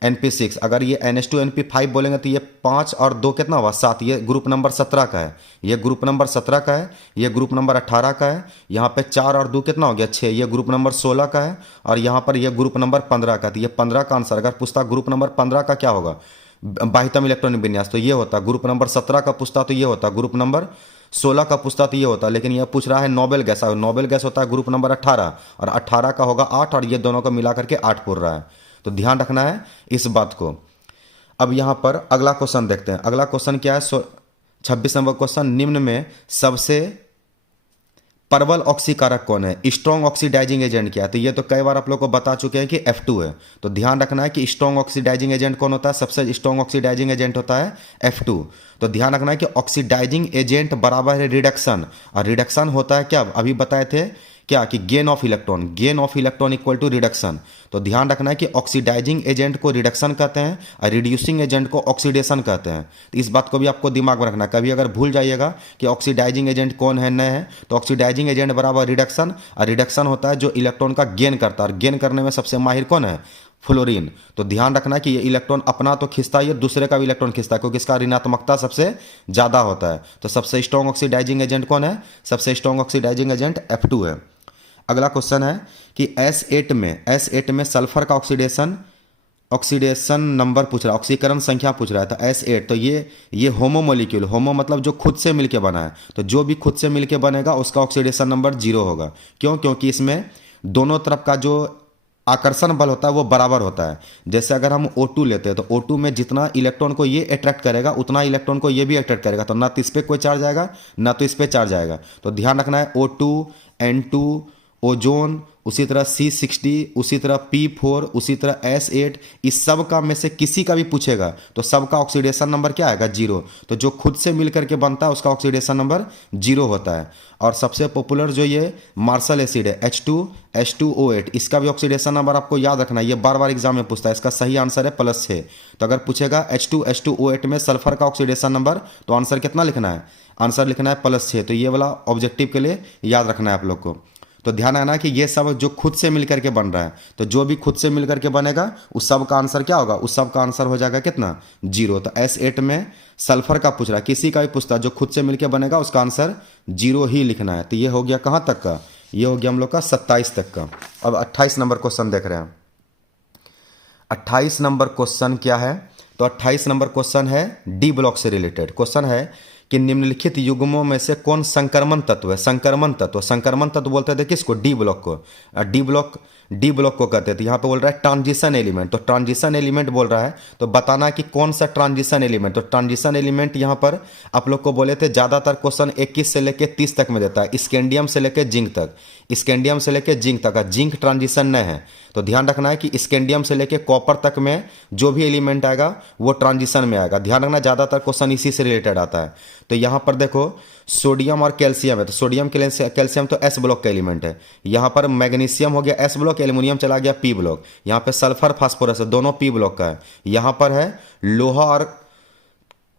NP6। अगर ये NH2 NP5 बोलेंगे तो ये 5 और 2 कितना हुआ? 7। ये ग्रुप नंबर 17 का है, ये ग्रुप नंबर 17 का है, ये ग्रुप नंबर 18 का है। यहाँ पे 4 और 2 कितना हो गया? 6। ये ग्रुप नंबर 16 का है और यहाँ पर ये ग्रुप नंबर 15 का। तो ये 15 का आंसर अगर पूछता ग्रुप नंबर 15 का क्या होगा बाह्यतम इलेक्ट्रॉनिक विन्यास, तो ये होता। ग्रुप नंबर 17 का पूछता तो ये होता, ग्रुप नंबर 16 का पूछता तो ये होता। लेकिन यह पूछ रहा है नोबेल गैस, नोबेल गैस होता है ग्रुप नंबर 18 और 18 का होगा 8 और ये दोनों को मिला करके 8 पूर रहा है। तो ध्यान रखना है इस बात को। अब यहाँ पर अगला क्वेश्चन देखते हैं। अगला क्वेश्चन क्या है? 26 नंबर क्वेश्चन, निम्न में सबसे प्रबल ऑक्सीकारक कौन है? स्ट्रॉन्ग ऑक्सीडाइजिंग एजेंट क्या है? तो ये तो कई बार आप लोग को बता चुके हैं कि F2 है। तो ध्यान रखना है कि स्ट्रॉन्ग ऑक्सीडाइजिंग एजेंट कौन होता है? सबसे स्ट्रॉन्ग ऑक्सीडाइजिंग एजेंट होता है F2। तो ध्यान रखना है कि ऑक्सीडाइजिंग एजेंट बराबर है रिडक्शन, और रिडक्शन होता है क्या? अभी बताए थे क्या कि gain of electron equal to reduction. तो ध्यान रखना है कि ऑक्सीडाइजिंग एजेंट को रिडक्शन कहते हैं और रिड्यूसिंग एजेंट को ऑक्सीडेशन कहते हैं। तो इस बात को भी आपको दिमाग में रखना। कभी अगर भूल जाइएगा कि ऑक्सीडाइजिंग एजेंट कौन है, नहीं है, तो ऑक्सीडाइजिंग एजेंट बराबर रिडक्शन, और रिडक्शन होता है जो इलेक्ट्रॉन का गेन करता है, और गेन करने में सबसे माहिर कौन है? फ्लोरीन। तो ध्यान रखना कि ये इलेक्ट्रॉन अपना तो खींचता है, ये दूसरे का भी इलेक्ट्रॉन खींचता है क्योंकि इसका ऋणात्मकता सबसे ज़्यादा होता है। तो सबसे स्ट्रॉन्ग ऑक्सीडाइजिंग एजेंट कौन है? सबसे स्ट्रॉन्ग ऑक्सीडाइजिंग एजेंट F2 है। अगला क्वेश्चन है कि S8 में सल्फर का ऑक्सीडेशन नंबर पूछ रहा है, ऑक्सीकरण संख्या पूछ रहा है। तो S8, तो ये होमो मोलिक्यूल, होमो मतलब जो खुद से मिलके बना है, तो जो भी खुद से मिलके बनेगा उसका ऑक्सीडेशन नंबर 0 होगा। क्यों? क्योंकि इसमें दोनों तरफ का जो आकर्षण बल होता है वो बराबर होता है। जैसे अगर हम O2 लेते हैं तो O2 में जितना इलेक्ट्रॉन को ये अट्रैक्ट करेगा उतना इलेक्ट्रॉन को ये भी अट्रैक्ट करेगा। तो ना तो इस पर कोई चार्ज आएगा ना तो इस पर चार्ज आएगा। तो ध्यान रखना है O2, N2, ओजोन, उसी तरह C60, उसी तरह P4, उसी तरह S8, इस सब का में से किसी का भी पूछेगा तो सबका ऑक्सीडेशन नंबर क्या आएगा? 0। तो जो खुद से मिल करके बनता है उसका ऑक्सीडेशन नंबर 0 होता है। और सबसे पॉपुलर जो ये मार्शल एसिड है H2H2O8, इसका भी ऑक्सीडेशन नंबर आपको याद रखना है, ये बार बार एग्जाम में पूछता है। इसका सही आंसर है +6। तो अगर पूछेगा H2H2O8 में सल्फर का ऑक्सीडेशन नंबर, तो आंसर कितना लिखना है? आंसर लिखना है +6। तो ये वाला ऑब्जेक्टिव के लिए याद रखना है आप लोग को। तो ध्यान रखना कि ये सब जो खुद से मिलकर के बन रहा है, तो जो भी खुद से मिलकर के बनेगा उस सब का आंसर क्या होगा? उस सब का आंसर हो जाएगा कितना? 0। तो S8 में सल्फर का पूछ रहा है, किसी का भी पूछता है जो खुद से मिलकर बनेगा उसका आंसर 0 ही लिखना है। तो ये हो गया कहाँ तक का? ये हो गया हम लोग का 27 तक का। अब 28 नंबर क्वेश्चन देख रहे हैं। 28 नंबर क्वेश्चन क्या है? तो 28 नंबर क्वेश्चन है डी ब्लॉक से रिलेटेड क्वेश्चन है कि निम्नलिखित युग्मों में से कौन संक्रमण तत्व है? संक्रमण तत्व बोलते थे किसको? डी ब्लॉक को। डी ब्लॉक को कहते थे। यहाँ पे बोल रहा है ट्रांजिशन एलिमेंट, तो ट्रांजिशन एलिमेंट बोल रहा है, तो बताना है कि कौन सा ट्रांजिशन एलिमेंट। तो ट्रांजिशन एलिमेंट यहाँ पर आप लोग को बोले थे ज़्यादातर क्वेश्चन 21 से लेकर 30 तक में देता है, स्कैंडियम से लेकर जिंक तक, स्कैंडियम से लेकर जिंक तक। जिंक ट्रांजिशन नहीं है, तो ध्यान रखना है कि स्कैंडियम से लेकर कॉपर तक में जो भी एलिमेंट आएगा वो ट्रांजिशन में आएगा। ध्यान रखना ज़्यादातर क्वेश्चन इसी से रिलेटेड आता है। तो यहाँ पर देखो सोडियम और कैल्शियम है, तो सोडियम कैल्शियम तो एस ब्लॉक का एलिमेंट है। यहाँ पर मैग्नीशियम हो गया एस ब्लॉक, एल्युमिनियम चला गया पी ब्लॉक। यहाँ पे सल्फर फास्फोरस है, दोनों पी ब्लॉक का है। यहाँ पर है लोहा और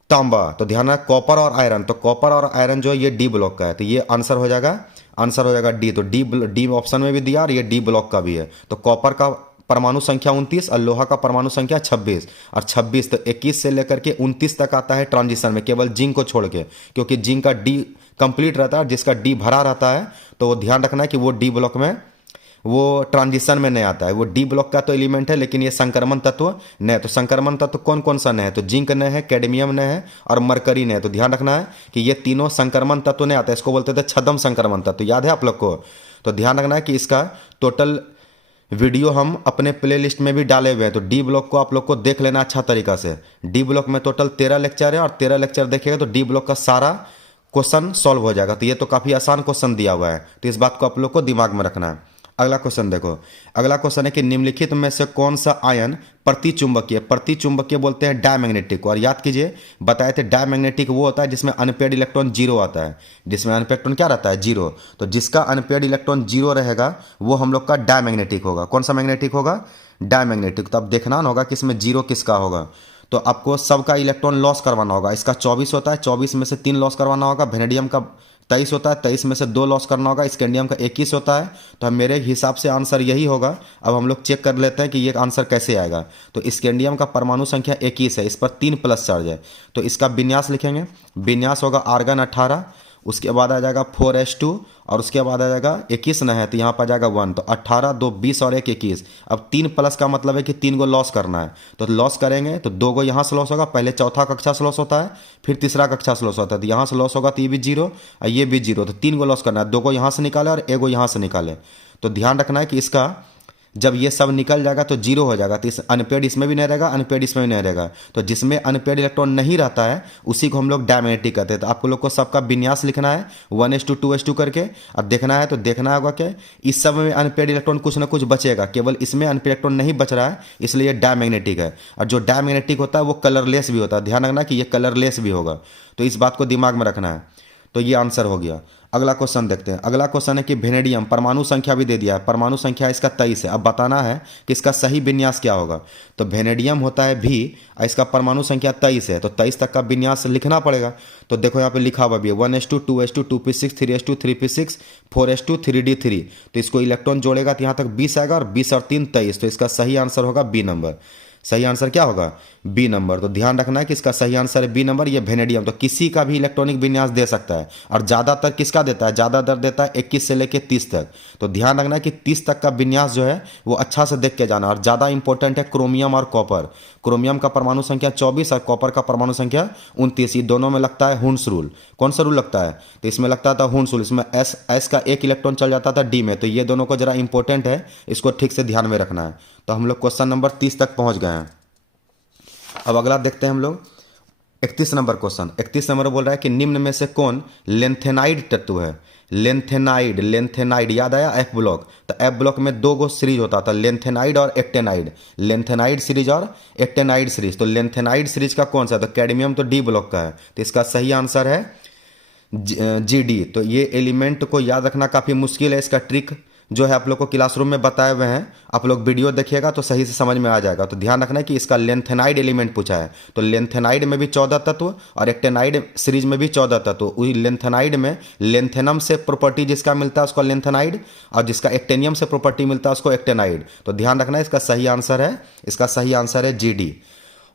तांबा, तो ध्यान रखना कॉपर और आयरन, तो कॉपर और आयरन जो है ये डी ब्लॉक का है। तो ये आंसर हो जाएगा डी। तो डी ऑप्शन में भी दिया और ये डी ब्लॉक का भी है। तो कॉपर का परमाणु संख्या 29 और लोहा का परमाणु संख्या 26 और 26, तो 21 से लेकर के 29 तक आता है ट्रांजिशन में, केवल जिंक को छोड़ के, क्योंकि जिंक का डी कंप्लीट रहता है, जिसका डी भरा रहता है, तो वो ध्यान रखना है कि वो डी ब्लॉक में, वो ट्रांजिशन में नहीं आता है। वो डी ब्लॉक का तो एलिमेंट है, लेकिन ये संक्रमण तत्व नहीं। तो संक्रमण तत्व कौन कौन सा नहीं है? तो जिंक नहीं है, कैडमियम नहीं है और मरकरी नहीं है। तो ध्यान रखना है कि ये तीनों संक्रमण तत्व नहीं आता है, इसको बोलते थे छद्म संक्रमण तत्व, याद है आप लोग को? तो ध्यान रखना है कि इसका टोटल वीडियो हम अपने प्लेलिस्ट में भी डाले हुए हैं, तो डी ब्लॉक को आप लोग को देख लेना अच्छा तरीका से। डी ब्लॉक में टोटल 13 लेक्चर है और 13 लेक्चर देखिएगा तो डी ब्लॉक का सारा क्वेश्चन सॉल्व हो जाएगा। तो ये तो काफ़ी आसान क्वेश्चन दिया हुआ है, तो इस बात को आप लोग को दिमाग में रखना है। अगला क्वेश्चन देखो, अगला क्वेश्चन है कि निम्नलिखित में से कौन सा आयन प्रतिचुंबकीय बोलते हैं डायमैग्नेटिक को। और याद कीजिए बताए थे डायमैग्नेटिक वो होता है जिसमें अनपेयर्ड इलेक्ट्रॉन 0 आता है, जिसमें अनपेयर्ड इलेक्ट्रॉन क्या रहता है? 0। तो जिसका अनपेयर्ड इलेक्ट्रॉन 0 रहेगा वो हम लोग का डायमैग्नेटिक होगा। कौन सा मैग्नेटिक होगा? डायमैग्नेटिक। तो अब देखना होगा कि इसमें 0 किसका होगा, तो आपको सबका इलेक्ट्रॉन लॉस करवाना होगा। इसका 24 होता है, 24 में से 3 लॉस करवाना होगा। वेनेडियम का 23 होता है, 23 में से 2 लॉस करना होगा। स्कैंडियम का 21 होता है। तो मेरे हिसाब से आंसर यही होगा। अब हम लोग चेक कर लेते हैं कि ये आंसर कैसे आएगा। तो स्कैंडियम का परमाणु संख्या 21 है, इस पर 3 प्लस चार्ज है, तो इसका विन्यास लिखेंगे। विन्यास होगा आर्गन 18, उसके बाद आ जाएगा 4s2 और उसके बाद आ जाएगा 21 न है तो यहाँ पर आ जाएगा 1, तो 18 2 20 और 1 21। अब 3 प्लस का मतलब है कि 3 को लॉस करना है, तो लॉस करेंगे तो 2 को यहाँ से लॉस होगा। पहले चौथा कक्षा से लॉस होता है, फिर तीसरा कक्षा से लॉस होता है, तो यहाँ से लॉस होगा तो ये भी 0 और ये भी 0, तो 3 को लॉस करना है। 2 को यहाँ से निकाले और 1 को यहाँ से निकाले। तो ध्यान रखना है कि इसका जब ये सब निकल जाएगा तो 0 हो जाएगा, तो इस अनपेयर्ड इसमें भी नहीं रहेगा, अनपेयर्ड इसमें भी नहीं रहेगा। तो जिसमें अनपेयर्ड इलेक्ट्रॉन नहीं रहता है उसी को हम लोग डायमैग्नेटिक कहते हैं। तो आपको लोग को सबका विन्यास लिखना है 1s2 2s2 करके। अब देखना है तो देखना होगा कि इस सब में अनपेयर्ड इलेक्ट्रॉन कुछ ना कुछ बचेगा, केवल इसमें अनपेयर्ड इलेक्ट्रॉन नहीं बच रहा है, इसलिए डायमैग्नेटिक है। और जो डायमैग्नेटिक होता है वो कलरलेस भी होता है, ध्यान रखना कि ये कलरलेस भी होगा, तो इस बात को दिमाग में रखना है। तो ये आंसर हो गया। अगला क्वेश्चन देखते हैं। अगला क्वेश्चन है कि वेनेडियम परमाणु संख्या भी दे दिया है, परमाणु संख्या इसका 23 है। अब बताना है कि इसका सही विन्यास क्या होगा। तो वेनेडियम होता है भी, इसका परमाणु संख्या 23 है, तो 23 तक का विन्यास लिखना पड़ेगा। तो देखो यहाँ पे लिखा हुआ भी है 1s2 2s2 2p6 3s2 3p6 4s2 3d3। तो इसको इलेक्ट्रॉन जोड़ेगा तो यहाँ तक 20 आएगा और 20 और 3 23, तो इसका सही आंसर होगा बी नंबर। सही आंसर क्या होगा? B number. तो ध्यान रखना है कि इसका सही आंसर है बी नंबर। ये वेनेडियम तो किसी का भी इलेक्ट्रॉनिक विन्यास दे सकता है, और ज़्यादातर किसका देता है? ज़्यादातर देता है 21 से लेकर 30 तक। तो ध्यान रखना है कि 30 तक का विन्यास जो है वो अच्छा से देख के जाना। और ज़्यादा इंपॉर्टेंट है क्रोमियम और कॉपर। क्रोमियम का परमाणु संख्या 24 और कॉपर का परमाणु संख्या 29। ये दोनों में लगता है हुंस रूल। कौन सा रूल लगता है? तो इसमें लगता था हुंस रूल। इसमें एस का 1 इलेक्ट्रॉन चल जाता था डी में। तो ये दोनों को जरा इंपॉर्टेंट है, इसको ठीक से ध्यान में रखना है। तो हम लोग क्वेश्चन नंबर 30 तक पहुँच गए हैं। अब अगला देखते हैं हम लोग 31 नंबर क्वेश्चन, 31 नंबर बोल रहा है कि निम्न में से कौन लेंथेनाइड तत्व है। लेंथेनाइड, लेंथेनाइड याद आया एफ ब्लॉक, तो एफ ब्लॉक में दो गो सीरीज होता था, लेंथेनाइड और एक्टेनाइड, लेंथेनाइड सीरीज और एक्टेनाइड सीरीज। तो लेंथेनाइड सीरीज का कौन सा, तो कैडमियम तो डी ब्लॉक का है, तो इसका सही आंसर है जी डी। तो ये एलिमेंट को याद रखना काफ़ी मुश्किल है, इसका ट्रिक जो है आप लोग को क्लासरूम में बताए हुए हैं, आप लोग वीडियो देखिएगा तो सही से समझ में आ जाएगा। तो ध्यान रखना है कि इसका लेंथेनाइड एलिमेंट पूछा है, तो लेंथेनाइड में भी 14 तत्व और एक्टेनाइड सीरीज में भी 14 तत्व। वही लेंथेनाइड में लेंथेनम से प्रॉपर्टी जिसका मिलता है उसको लेंथेनाइड, और जिसका एक्टेनियम से प्रॉपर्टी मिलता है उसको एक्टेनाइड। तो ध्यान रखना है, इसका सही आंसर है, इसका सही आंसर है जी डी।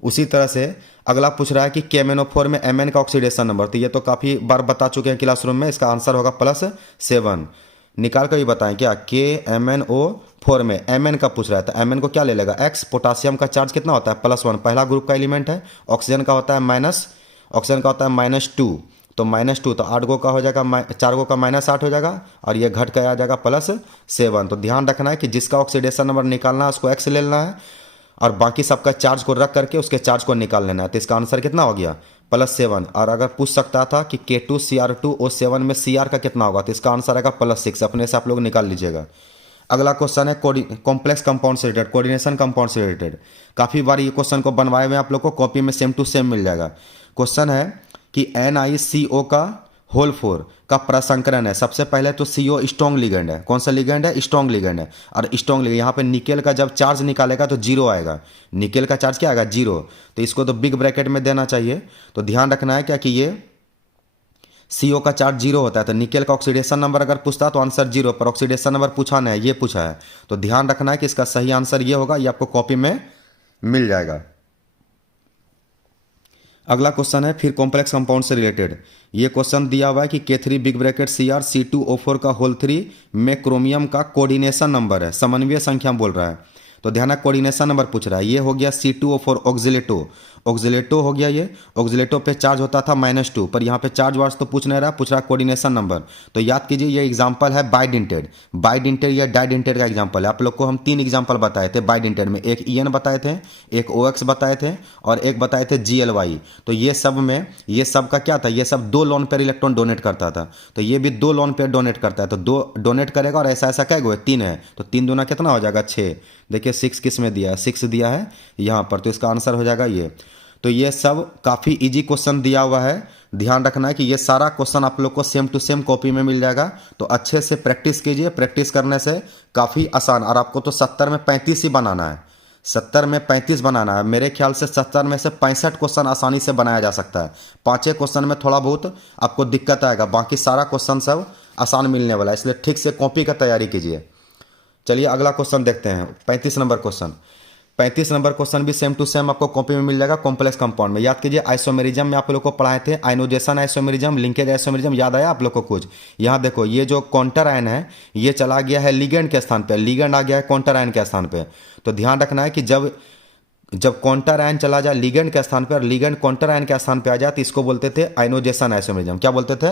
उसी तरह से अगला पूछ रहा है कि KMnO4 में Mn का ऑक्सीडेशन नंबर, तो ये तो काफ़ी बार बता चुके हैं क्लासरूम में, इसका आंसर होगा +7। निकाल कर भी बताएं क्या, KMnO4 में Mn का पूछ रहा है, तो Mn को क्या ले लेगा x। पोटासियम का चार्ज कितना होता है +1, पहला ग्रुप का एलिमेंट है। ऑक्सीजन का होता है -2, तो -2, तो 8 गो का हो जाएगा, 4 गो का -8 हो जाएगा, और ये घट कर आ जाएगा +7। तो ध्यान रखना है कि जिसका ऑक्सीडेशन नंबर निकालना है उसको x ले लेना है, और बाकी सबका चार्ज को रख करके उसके चार्ज को निकाल लेना है। तो इसका आंसर कितना हो गया +7। और अगर पूछ सकता था कि K2Cr2O7 में Cr का कितना होगा, तो इसका आंसर आएगा +6, अपने से आप लोग निकाल लीजिएगा। अगला क्वेश्चन है कॉम्प्लेक्स कंपाउंड से रिलेटेड, कोऑर्डिनेशन कंपाउंड से रिलेटेड। काफ़ी बार ये क्वेश्चन को बनवाए हुए आप लोग को कॉपी में सेम टू सेम मिल जाएगा। क्वेश्चन है कि NiCO का होल 4 का प्रसंकरण है। सबसे पहले तो CO स्ट्रॉन्ग लिगेंड है, कौन सा लिगेंड है, स्ट्रॉन्ग लिगेंड है। और स्ट्रॉन्ग लिगेंड यहाँ पे निकेल का जब चार्ज निकालेगा तो 0 आएगा, निकेल का चार्ज क्या आएगा 0, तो इसको तो बिग ब्रैकेट में देना चाहिए। तो ध्यान रखना है क्या कि ये CO का चार्ज 0 होता है, तो निकेल का ऑक्सीडेशन नंबर अगर पूछता तो आंसर 0, पर ऑक्सीडेशन नंबर पूछा नहीं है, ये पूछा है। तो ध्यान रखना है कि इसका सही आंसर ये होगा, ये आपको कॉपी में मिल जाएगा। अगला क्वेश्चन है फिर कॉम्प्लेक्स कंपाउंड से रिलेटेड। ये क्वेश्चन दिया हुआ है कि K3 बिग ब्रैकेट CrC2O4 का होल 3 में क्रोमियम का कोऑर्डिनेशन नंबर है, समन्वय संख्या बोल रहा है। तो ध्यान है कोऑर्डिनेशन नंबर पूछ रहा है। ये हो गया C2O4 ऑक्सिलेटो, ऑक्सिलेटो हो गया, ये ऑक्सिलेटो पे चार्ज होता था -2, पर यहाँ पे चार्ज वार्ज तो पूछ नहीं रहा, पूछ रहा कोऑर्डिनेशन नंबर। तो याद कीजिए ये एग्जांपल है बाइडेंटेड, बाइडेंटेड या डाइडेंटेड का एग्जांपल है। आप लोग को हम 3 एग्जांपल बताए थे बाइडेंटेड में, एक EN बताए थे, एक OX बताए थे, और एक बताए थे GLY। तो ये सब में ये सब का क्या था, ये सब 2 लोन पेयर इलेक्ट्रॉन डोनेट करता था, तो ये भी 2 लोन पेयर डोनेट करता है, तो 2 डोनेट करेगा। और ऐसा ऐसा क्या है 3 है, तो 3 दूना कितना हो जाएगा 6। देखिए 6 किस में दिया है, 6 दिया है यहाँ पर, तो इसका आंसर हो जाएगा ये। तो ये सब काफ़ी इजी क्वेश्चन दिया हुआ है, ध्यान रखना है कि ये सारा क्वेश्चन आप लोग को सेम टू सेम कॉपी में मिल जाएगा। तो अच्छे से प्रैक्टिस कीजिए, प्रैक्टिस करने से काफ़ी आसान। और आपको तो 70 में 35 ही बनाना है, 70 में 35 बनाना है। मेरे ख्याल से 70 में से 65 क्वेश्चन आसानी से बनाया जा सकता है। 5 क्वेश्चन में थोड़ा बहुत आपको दिक्कत आएगा, बाकी सारा क्वेश्चन सब आसान मिलने वाला है, इसलिए ठीक से कॉपी का तैयारी कीजिए। चलिए अगला क्वेश्चन देखते हैं, 35 नंबर क्वेश्चन। 35 नंबर क्वेश्चन भी सेम टू सेम आपको कॉपी में मिल जाएगा कॉम्प्लेक्स कंपाउंड में। याद कीजिए आइसोमेरिज्म में आप लोग को पढ़ाए थे, आयनोजेशन आइसोमेरिज्म, लिंकेज आइसोमेरिज्म, याद आया आप लोग को कुछ। यहाँ देखो ये जो काउंटर आयन है ये चला गया है लिगेंड के स्थान पे, लिगेंड आ गया है काउंटर आयन के स्थान पे। तो ध्यान रखना है कि जब काउंटर आयन चला जाए लिगेंड के स्थान पर और लिगेंड काउंटर आयन के स्थान पे आ जाए तो इसको बोलते थे आयनोजेशन आइसोमेरिज्म। क्या बोलते थे,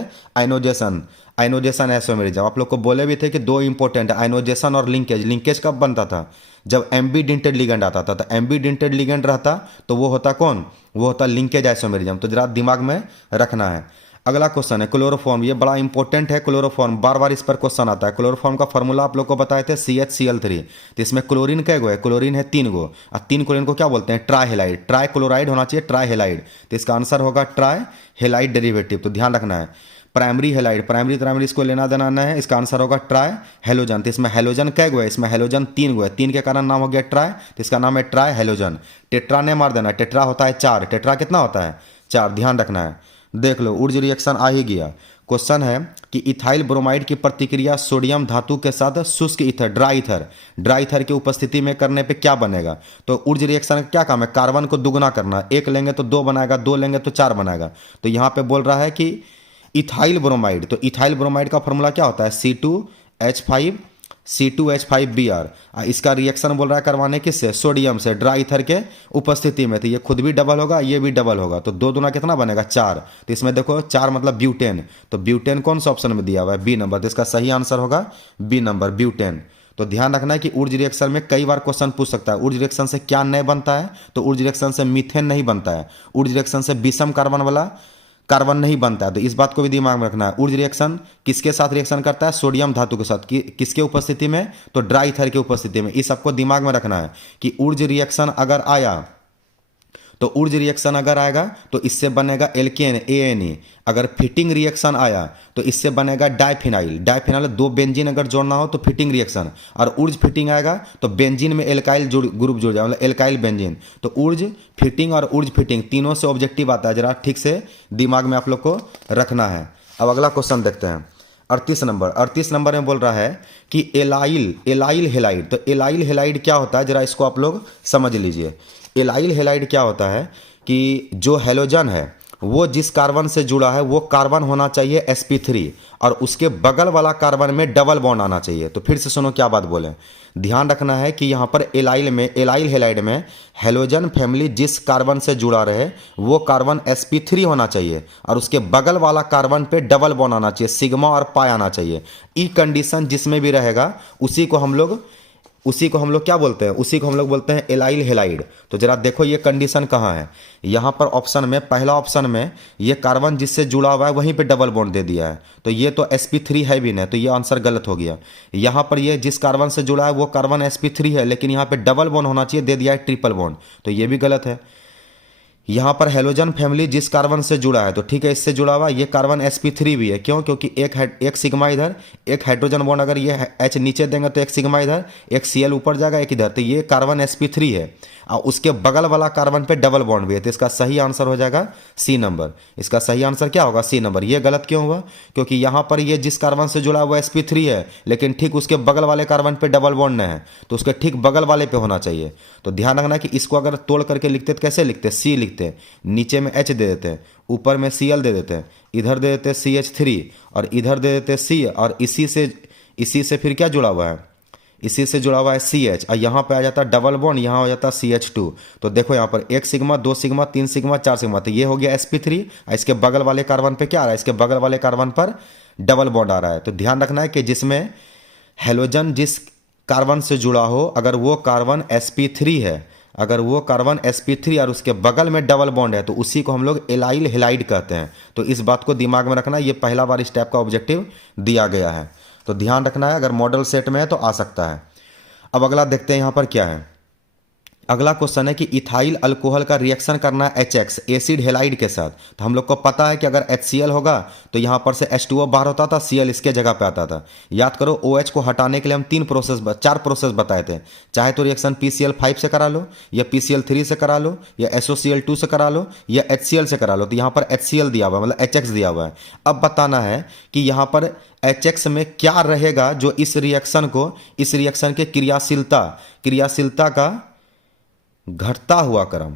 आयनोजेशन आइसोमेरिज्म। आप लोग को बोले भी थे कि 2 इंपॉर्टेंट है, आयनोजेशन और लिंकेज। लिंकेज कब बनता था, जब एम्बीडेंटेड लिगेंड आता था। तो एम्बीडेंटेड लिगेंड रहता तो वो होता कौन, वो होता लिंकेज आइसोमेरिज्म। तो जरा दिमाग में रखना है। अगला क्वेश्चन है क्लोरोफॉर्म, ये बड़ा इंपॉर्टेंट है क्लोरोफॉर्म, बार बार इस पर क्वेश्चन आता है। क्लोरोफॉर्म का फॉर्मूला आप लोग को बताए थे CHCl3। तो इसमें क्लोरीन कै गो है, क्लोरीन है 3 गो, और 3 क्लोरीन को क्या बोलते हैं, ट्राइहेलाइड। ट्राई क्लोराइड होना चाहिए, ट्राइहेलाइड। तो इसका आंसर होगा ट्राइहेलाइड डेरिवेटिव। तो ध्यान रखना है प्राइमरी हेलाइड, प्राइमरी इसको लेना देना नहीं है, इसका आंसर होगा ट्राई हेलोजन। तो इसमें हेलोजन कै गो है, इसमें हेलोजन 3 गो है, 3 के कारण नाम हो गया ट्राई, तो इसका नाम है ट्राई हेलोजन। टेट्रा ने मार देना, टेट्रा होता है 4, टेट्रा कितना होता है 4, ध्यान रखना है। देख लो ऊर्ज रिएक्शन आ ही गया। क्वेश्चन है कि इथाइल ब्रोमाइड की प्रतिक्रिया सोडियम धातु के साथ शुष्क ईथर, ड्राई ईथर की उपस्थिति में करने पे क्या बनेगा। तो ऊर्ज रिएक्शन का क्या काम है, कार्बन को दुगुना करना, 1 लेंगे तो 2 बनाएगा, 2 लेंगे तो 4 बनाएगा। तो यहाँ पे बोल रहा है कि इथाइल ब्रोमाइड, तो इथाइल ब्रोमाइड का फॉर्मूला क्या होता है C2H5Br। इसका रिएक्शन बोल रहा है करवाने किससे, सोडियम से, ड्राई ईथर के उपस्थिति में। तो ये खुद भी डबल होगा, ये भी डबल होगा, तो 2 दूना कितना बनेगा 4। तो इसमें देखो 4 मतलब ब्यूटेन, तो ब्यूटेन कौन सा ऑप्शन में दिया हुआ है, बी नंबर। तो इसका सही आंसर होगा बी नंबर ब्यूटेन। तो ध्यान रखना है कि ऊर्ज रिएक्शन में कई बार क्वेश्चन पूछ सकता है, ऊर्ज रिएक्शन से क्या नहीं बनता है, तो ऊर्ज रिएक्शन से मीथेन नहीं बनता है, ऊर्ज रिएक्शन से विषम कार्बन वाला कार्बन नहीं बनता है। तो इस बात को भी दिमाग में रखना है। ऊर्ज रिएक्शन किसके साथ रिएक्शन करता है, सोडियम धातु के साथ, किसके उपस्थिति में, तो ड्राई ईथर की उपस्थिति में। इस सबको दिमाग में रखना है कि ऊर्ज रिएक्शन अगर आया, तो ऊर्ज रिएक्शन अगर आएगा तो इससे बनेगा एल्केन ANA। अगर फिटिंग रिएक्शन आया तो इससे बनेगा डाइफिनाइल। डाइफिनाइल दो बेंजीन अगर जोड़ना हो तो फिटिंग रिएक्शन, और ऊर्ज फिटिंग आएगा तो बेंजीन में एल्काइल ग्रुप जुड़ जाए, मतलब एल्काइल बेंजीन। तो ऊर्ज फिटिंग और ऊर्ज फिटिंग तीनों से ऑब्जेक्टिव आता है, जरा ठीक से दिमाग में आप लोग को रखना है। अब अगला क्वेश्चन देखते हैं 38 नंबर में बोल रहा है कि एलाइल हेलाइड। तो एलाइल हेलाइड क्या होता है, जरा इसको आप लोग समझ लीजिए। एलाइल हेलाइड क्या होता है कि जो हेलोजन है वो जिस कार्बन से जुड़ा है वो कार्बन होना चाहिए sp3, और उसके बगल वाला कार्बन में डबल बॉन्ड आना चाहिए। तो फिर से सुनो क्या बात बोले, ध्यान रखना है कि यहाँ पर एलाइल हेलाइड में हेलोजन फैमिली जिस कार्बन से जुड़ा रहे वो कार्बन sp3 होना चाहिए, और उसके बगल वाला कार्बन पे डबल बॉन्ड आना चाहिए, सिग्मा और पाई आना चाहिए। ई कंडीशन जिसमें भी रहेगा उसी को हम लोग क्या बोलते हैं, उसी को हम लोग बोलते हैं एलाइल हेलाइड। तो जरा देखो ये कंडीशन कहाँ है, यहाँ पर ऑप्शन में, पहला ऑप्शन में ये कार्बन जिससे जुड़ा हुआ है वहीं पे डबल बॉन्ड दे दिया है, तो ये तो sp3 है भी नहीं, तो ये आंसर गलत हो गया। यहाँ पर ये जिस कार्बन से जुड़ा है वो कार्बन sp3 है, लेकिन यहाँ पे डबल बॉन्ड होना चाहिए, दे दिया है ट्रिपल बॉन्ड, तो ये भी गलत है। यहाँ पर हेलोजन फैमिली जिस कार्बन से जुड़ा है, तो ठीक है इससे जुड़ा हुआ ये कार्बन sp3 भी है, क्यों, क्योंकि एक सिग्मा इधर, एक हाइड्रोजन बॉन्ड अगर ये H नीचे देंगे तो एक सिग्मा इधर, एक Cl ऊपर जाएगा, एक इधर, तो ये कार्बन sp3 है, और उसके बगल वाला कार्बन पे डबल बॉन्ड भी है। तो इसका सही आंसर हो जाएगा C नंबर। इसका सही आंसर क्या होगा, C नंबर। ये गलत क्यों हुआ, क्योंकि यहाँ पर ये जिस कार्बन से जुड़ा हुआ sp3 है, लेकिन ठीक उसके बगल वाले कार्बन पे डबल बॉन्ड नहीं है, तो उसके ठीक बगल वाले पे होना चाहिए। तो ध्यान रखना कि इसको अगर तोड़ करके लिखते तो कैसे लिखते, C लिखते, नीचे में H दे देते हैं, ऊपर में Cl दे देते हैं, इधर दे देते CH3 और इधर दे देते C, और इसी से फिर क्या जुड़ा हुआ है, इसी से जुड़ा हुआ है CH, और यहाँ पे आ जाता है डबल बॉन्ड, यहाँ हो जाता है CH2। तो देखो यहाँ पर 1 सिग्मा, 2 सिग्मा, 3 सिग्मा, 4 सिग्मा, तो ये हो गया sp3। इसके बगल वाले कार्बन पे क्या आ रहा है, इसके बगल वाले कार्बन पर डबल बॉन्ड आ रहा है। तो ध्यान रखना है कि जिसमें हेलोजन जिस कार्बन से जुड़ा हो, अगर वो कार्बन sp3 है, अगर वो कार्बन sp3 और उसके बगल में डबल बॉन्ड है, तो उसी को हम लोग एलाइल हेलाइड कहते हैं। तो इस बात को दिमाग में रखना, ये पहला बार इस टाइप का ऑब्जेक्टिव दिया गया है, तो ध्यान रखना है। अगर मॉडल सेट में है तो आ सकता है। अब अगला देखते हैं यहाँ पर क्या है। अगला क्वेश्चन है कि इथाइल अल्कोहल का रिएक्शन करना है HX एसिड हेलाइड के साथ। तो हम लोग को पता है कि अगर HCl होगा तो यहाँ पर से H2O बाहर होता था, Cl इसके जगह पे आता था। याद करो OH को हटाने के लिए हम 4 प्रोसेस बताए थे, चाहे तो रिएक्शन PCl5 से करा लो, या PCl3 से करा लो, या SOCl2 से करा लो, या HCl से करा लो। तो यहाँ पर HCl दिया हुआ है, मतलब HX दिया हुआ है। अब बताना है कि यहाँ पर HX में क्या रहेगा जो इस रिएक्शन के क्रियाशीलता का घटता हुआ क्रम,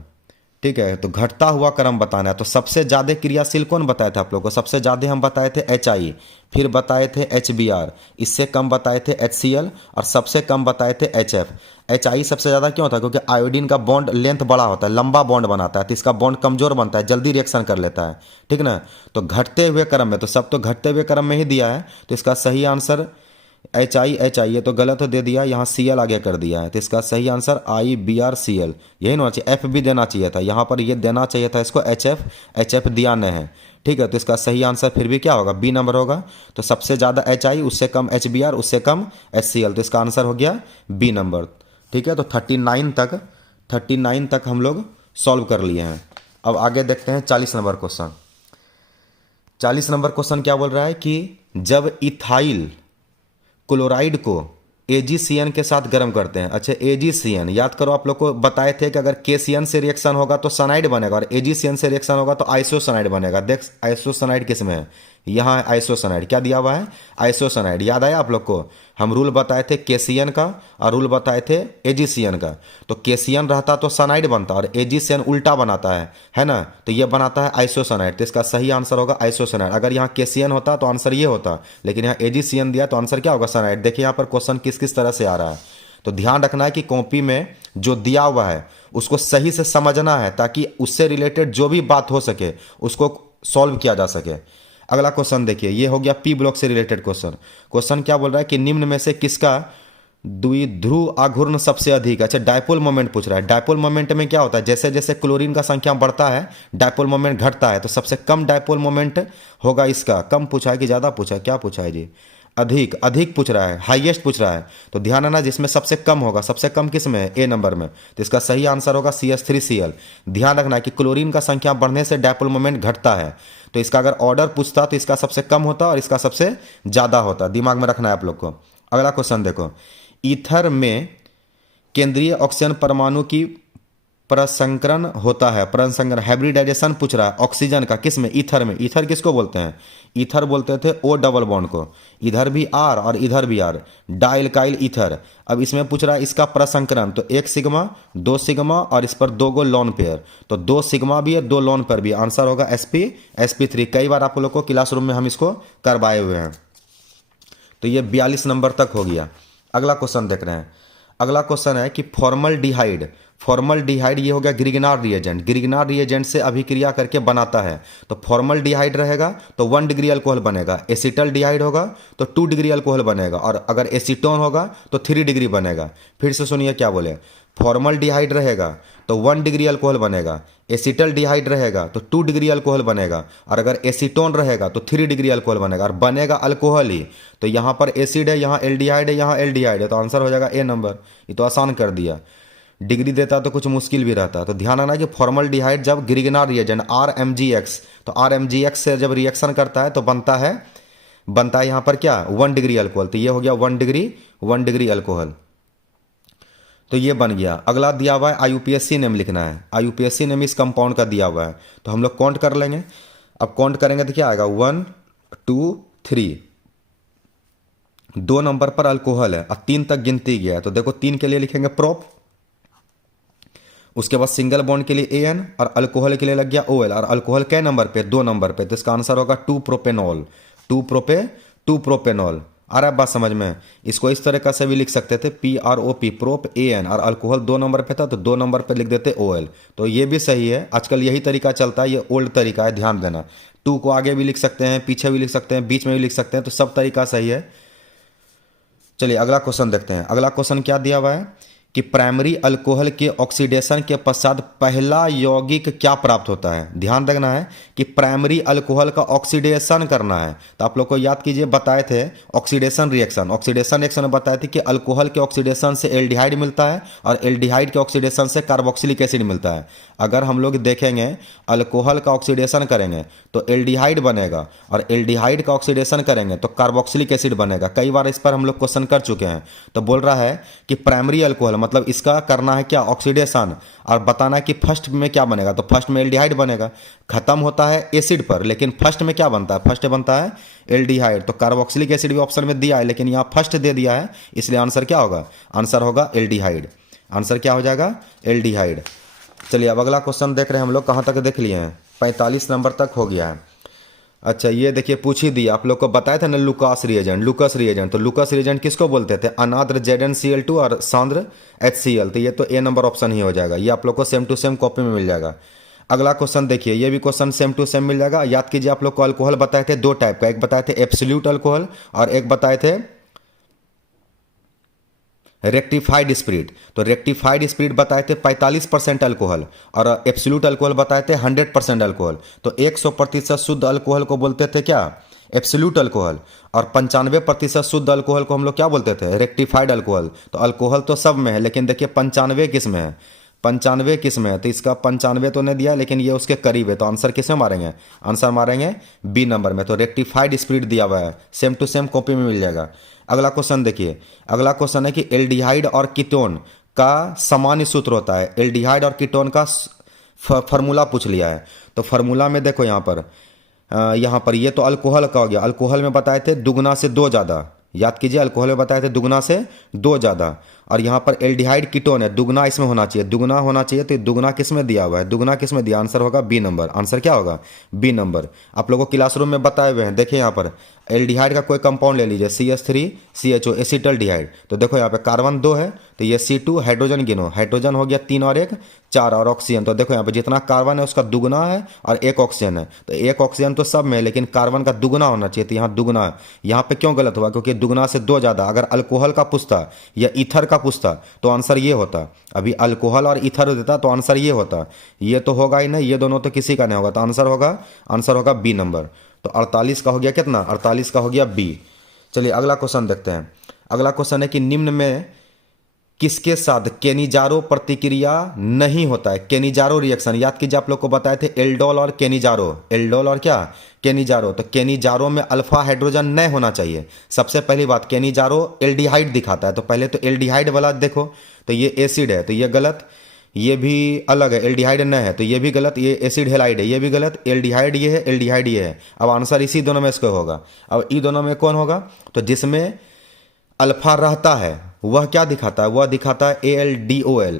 ठीक है। तो घटता हुआ क्रम बताना है। तो सबसे ज़्यादा क्रियाशील कौन बताए थे आप लोगों को, सबसे ज़्यादा हम बताए थे HI, फिर बताए थे HBr, इससे कम बताए थे HCl, और सबसे कम बताए थे HF। HI सबसे ज़्यादा क्यों होता है, क्योंकि आयोडीन का बॉन्ड लेंथ बड़ा होता है, लंबा बॉन्ड बनाता है, तो इसका बॉन्ड कमजोर बनता है, जल्दी रिएक्शन कर लेता है, ठीक ना। तो घटते हुए क्रम में, तो सब तो घटते हुए क्रम में ही दिया है, तो इसका सही आंसर HI ये तो गलत दे दिया, यहाँ Cl आगे कर दिया है, तो इसका सही आंसर IBrCl यही होना चाहिए। F भी देना चाहिए था, यहाँ पर ये देना चाहिए था इसको HF दिया नहीं है, ठीक है। तो इसका सही आंसर फिर भी क्या होगा, B नंबर होगा। तो सबसे ज़्यादा HI, उससे कम HBr, उससे कम HCl, तो इसका आंसर हो गया B नंबर, ठीक है। तो 39 तक हम लोग सॉल्व कर लिए हैं। अब आगे देखते हैं 40 नंबर क्वेश्चन। 40 नंबर क्वेश्चन क्या बोल रहा है कि जब इथाइल क्लोराइड को AgCN के साथ गर्म करते हैं। अच्छा, AgCN याद करो, आप लोग को बताए थे कि अगर KCN से रिएक्शन होगा तो सनाइड बनेगा, और AgCN से रिएक्शन होगा तो आइसोसनाइड बनेगा। देख आइसोसनाइड किस में है, यहाँ है आइसोसनाइड, क्या दिया हुआ है, आइसोसनाइड। याद आया आप लोग को, हम रूल बताए थे KCN का और रूल बताए थे AgCN का। तो KCN रहता तो सनाइड बनता, और AgCN उल्टा बनाता है ना, तो ये बनाता है आइसोसनाइड। तो इसका सही आंसर होगा आइसोसनाइड। अगर यहाँ KCN होता तो आंसर ये होता, लेकिन यहाँ AgCN दिया तो आंसर क्या होगा, सनाइड। देखिए यहाँ पर क्वेश्चन किस किस तरह से आ रहा है, तो ध्यान रखना है कि कॉपी में जो दिया हुआ है उसको सही से समझना है, ताकि उससे रिलेटेड जो भी बात हो सके उसको सॉल्व किया जा सके। अगला क्वेश्चन देखिए, ये हो गया P ब्लॉक से रिलेटेड क्वेश्चन। क्वेश्चन क्या बोल रहा है कि निम्न में से किसका द्विध्रुव आघूर्ण सबसे अधिक। अच्छा, डायपोल मोमेंट पूछ रहा है। डायपोल मोमेंट में क्या होता है, जैसे जैसे क्लोरीन का संख्या बढ़ता है डायपोल मोमेंट घटता है, तो सबसे कम डायपोल मोमेंट होगा इसका। कम पूछा है कि ज़्यादा पूछा है, क्या पूछा है जी? अधिक। अधिक पूछ रहा है, हाईएस्ट पूछ रहा है, तो ध्यान रखना जिसमें सबसे कम होगा। सबसे कम किस में है? ए नंबर में। तो इसका सही आंसर होगा CH3Cl। ध्यान रखना कि क्लोरीन का संख्या बढ़ने से डायपोल मोमेंट घटता है, तो इसका अगर ऑर्डर पूछता तो इसका सबसे कम होता और इसका सबसे ज़्यादा होता। दिमाग में रखना है आप लोग को। अगला क्वेश्चन देखो, ईथर में केंद्रीय ऑक्सीजन परमाणु की प्रसंकरण होता है। प्रसंकरण, हाइब्रिडाइजेशन पूछ रहा है ऑक्सीजन का, किस में? ईथर में। ईथर किसको बोलते हैं? ईथर बोलते थे O डबल बॉन्ड को। इधर भी R और इधर भी R, डाइल्काइल ईथर। अब इसमें पूछ रहा है इसका प्रसंकरण, तो 1 सिग्मा 2 सिग्मा और इस पर 2 गो लॉन पेयर, तो 2 सिग्मा भी है 2 लॉन पेयर भी। आंसर होगा sp3। कई बार आप लोग को क्लासरूम में हम इसको करवाए हुए हैं। तो ये 42 नंबर तक हो गया। अगला क्वेश्चन देख रहे हैं। अगला क्वेश्चन है कि फॉर्मलडिहाइड। फॉर्मलडिहाइड ये हो गया ग्रिगनार रिएजेंट। ग्रिगनार रिएजेंट से अभिक्रिया करके बनाता है, तो फॉर्मलडिहाइड रहेगा तो 1 डिग्री अल्कोहल बनेगा। एसिटल्डिहाइड होगा तो 2 डिग्री अल्कोहल बनेगा, और अगर एसीटोन होगा तो 3 डिग्री बनेगा। फिर से सुनिए क्या बोले, फॉर्मलडिहाइड रहेगा तो 1 डिग्री अल्कोहल बनेगा, एसिटल्डिहाइड रहेगा तो 2 डिग्री अल्कोहल बनेगा, और अगर एसीटोन रहेगा तो 3 डिग्री अल्कोहल बनेगा, और बनेगा अल्कोहल ही। तो यहाँ पर एसिड है, यहाँ एल्डिहाइड है, यहाँ एल्डिहाइड है, तो आंसर हो जाएगा ए नंबर। ये तो आसान कर दिया। डिग्री देता तो कुछ मुश्किल भी रहता। तो ध्यान रखना कि फॉर्मलडिहाइड जब ग्रिगनार रिएजेंट RMgX, तो RMgX से जब रिएक्शन करता है तो बनता है यहाँ पर क्या? 1 डिग्री अल्कोहल। तो ये हो गया 1 डिग्री अल्कोहल, तो ये बन गया। अगला दिया हुआ है IUPAC नेम लिखना है। IUPAC नेम इस कंपाउंड का दिया हुआ है, तो हम लोग काउंट कर लेंगे। अब काउंट करेंगे तो क्या आएगा? 1 2 3। 2 नंबर पर अल्कोहल है और 3 तक गिनती गया है, तो देखो 3 के लिए लिखेंगे प्रोप, उसके बाद सिंगल बॉन्ड के लिए AN, और अल्कोहल के लिए लग गया OL। और अल्कोहल कै नंबर पे? 2 नंबर पे, तो इसका आंसर होगा 2 प्रोपेनॉल। 2 प्रोपेनॉल। आ रहा है बात समझ में? इसको इस तरह का से भी लिख सकते थे PROP, प्रोप AN, और अल्कोहल 2 नंबर पे था तो 2 नंबर पे लिख देते OL। तो ये भी सही है, आजकल यही तरीका चलता है, ये ओल्ड तरीका है, ध्यान देना। 2 को आगे भी लिख सकते हैं, पीछे भी लिख सकते हैं, बीच में भी लिख सकते हैं, तो सब तरीका सही है। चलिए अगला क्वेश्चन देखते हैं। अगला क्वेश्चन क्या दिया हुआ है कि प्राइमरी अल्कोहल के ऑक्सीडेशन के पश्चात पहला यौगिक क्या प्राप्त होता है। ध्यान रखना है कि प्राइमरी अल्कोहल का ऑक्सीडेशन करना है, तो आप लोग को याद कीजिए, बताए थे ऑक्सीडेशन रिएक्शन में बताए थे कि अल्कोहल के ऑक्सीडेशन से एल्डिहाइड मिलता है और एल्डिहाइड के ऑक्सीडेशन से कार्बोक्सिलिक एसिड मिलता है। अगर हम लोग देखेंगे अल्कोहल का ऑक्सीडेशन करेंगे तो एल्डिहाइड बनेगा, और एल्डिहाइड का ऑक्सीडेशन करेंगे तो कार्बोक्सिलिक एसिड बनेगा। कई बार इस पर हम लोग क्वेश्चन कर चुके हैं। तो बोल रहा है कि प्राइमरी अल्कोहल मतलब इसका करना है क्या? ऑक्सीडेशन, और बताना है कि फर्स्ट में क्या बनेगा, तो फर्स्ट में एल्डिहाइड बनेगा। खत्म होता है एसिड पर, लेकिन फर्स्ट में क्या बनता है? फर्स्ट बनता है एल्डिहाइड। तो कार्बोक्सिलिक एसिड भी ऑप्शन में दिया है, लेकिन यहाँ फर्स्ट दे दिया है, इसलिए आंसर क्या होगा? आंसर होगा एल्डिहाइड। आंसर क्या हो जाएगा? एल्डिहाइड। चलिए अब अगला क्वेश्चन देख रहे हैं हम लोग, कहाँ तक देख लिए हैं? 45 नंबर तक हो गया है। अच्छा ये देखिए पूछ ही दिया, आप लोग को बताया था ना लुकास रिएजेंट। तो लुकास रिएजेंट किसको बोलते थे? अनाद्र ZnCl2 और सांद्र HCl। तो ये तो ए नंबर ऑप्शन ही हो जाएगा। ये आप लोग को सेम टू सेम कॉपी में मिल जाएगा। अगला क्वेश्चन देखिए, ये भी क्वेश्चन सेम टू सेम मिल जाएगा। याद कीजिए आप लोग को अल्कोहल बताए थे 2 टाइप का, एक बताए थे एब्सोल्यूट अल्कोहल और एक बताए थे रेक्टिफाइड स्पिरिट। तो रेक्टिफाइड स्पिरिट बताए थे 45% अल्कोहल, और एब्सोल्यूट अल्कोहल बताए थे 100% अल्कोहल। तो 100% शुद्ध अल्कोहल को बोलते थे क्या? Absolute alcohol. और 95% शुद्ध अल्कोहल को हम लोग क्या बोलते थे? Rectified alcohol. तो अल्कोहल तो सब में है, लेकिन देखिए 95 किस में है? 95 किस में है? तो इसका 95 तो नहीं दिया, लेकिन ये उसके करीब है, तो आंसर किस में मारेंगे? आंसर मारेंगे बी नंबर में। तो रेक्टिफाइड स्पिरिट दिया हुआ है, सेम टू सेम कॉपी में मिल जाएगा। अगला क्वेश्चन देखिए, अगला क्वेश्चन है कि एल्डिहाइड और कीटोन का सामान्य सूत्र होता है। एल्डिहाइड और कीटोन का फार्मूला पूछ लिया है। तो फार्मूला में देखो यहाँ पर ये तो अल्कोहल का हो गया। अल्कोहल में बताए थे दुगना से 2 ज़्यादा, याद कीजिए अल्कोहल में बताए थे दुगना से 2 ज़्यादा। और यहाँ पर एल्डिहाइड कीटोन है, दुगना इसमें होना चाहिए, दुगना होना चाहिए। तो दुगना किस में दिया हुआ है? दुगना किस में दिया? आंसर होगा बी नंबर। आंसर क्या होगा? B number. आप लोगों को क्लासरूम में बताए हुए हैं, देखिए यहाँ पर एल्डिहाइड का कोई कंपाउंड ले लीजिए CH3CHO एसिटल्डिहाइड, तो देखो यहाँ पे कार्बन 2 है तो ये C2 हाइड्रोजन गिनो, हाइड्रोजन हो गया 3 और 1 4 और ऑक्सीजन, तो देखो यहाँ पे जितना कार्बन है उसका दुगुना है और 1 ऑक्सीजन है, तो 1 ऑक्सीजन तो सब में है लेकिन कार्बन का दुगुना होना चाहिए, तो यहाँ दुगुना है। यहाँ पे क्यों गलत हुआ, क्योंकि दुगुना से 2 ज़्यादा, अगर अल्कोहल का पूछता या ईथर का पूछता तो आंसर ये होता, अभी अल्कोहल और ईथर देता तो आंसर ये होता, ये तो होगा ही नहीं, ये दोनों तो किसी का नहीं होगा, तो आंसर होगा बी नंबर। तो 48 का हो गया कितना, 48 का हो गया बी। चलिए अगला क्वेश्चन देखते हैं। अगला क्वेश्चन है कि निम्न में किसके साथ केनिजारो प्रतिक्रिया नहीं होता है। केनिजारो रिएक्शन याद कीजिए, आप लोग को बताए थे एल्डोल और केनिजारो, एल्डोल और क्या केनिजारो, तो केनिजारो में अल्फा हाइड्रोजन नहीं होना चाहिए। सबसे पहली बात, केनिजारो एल्डिहाइड दिखाता है, तो पहले तो एल्डिहाइड वाला देखो, तो ये एसिड है तो ये गलत, ये भी अलग है, एल्डिहाइड न है तो ये भी गलत, ये एसिड हेलाइड है ये भी गलत, एल्डिहाइड ये है एल्डिहाइड ये है। अब आंसर इसी दोनों में इसका होगा। अब इन दोनों में कौन होगा, तो जिसमें अल्फा रहता है वह क्या दिखाता है, वह दिखाता है ALDOL,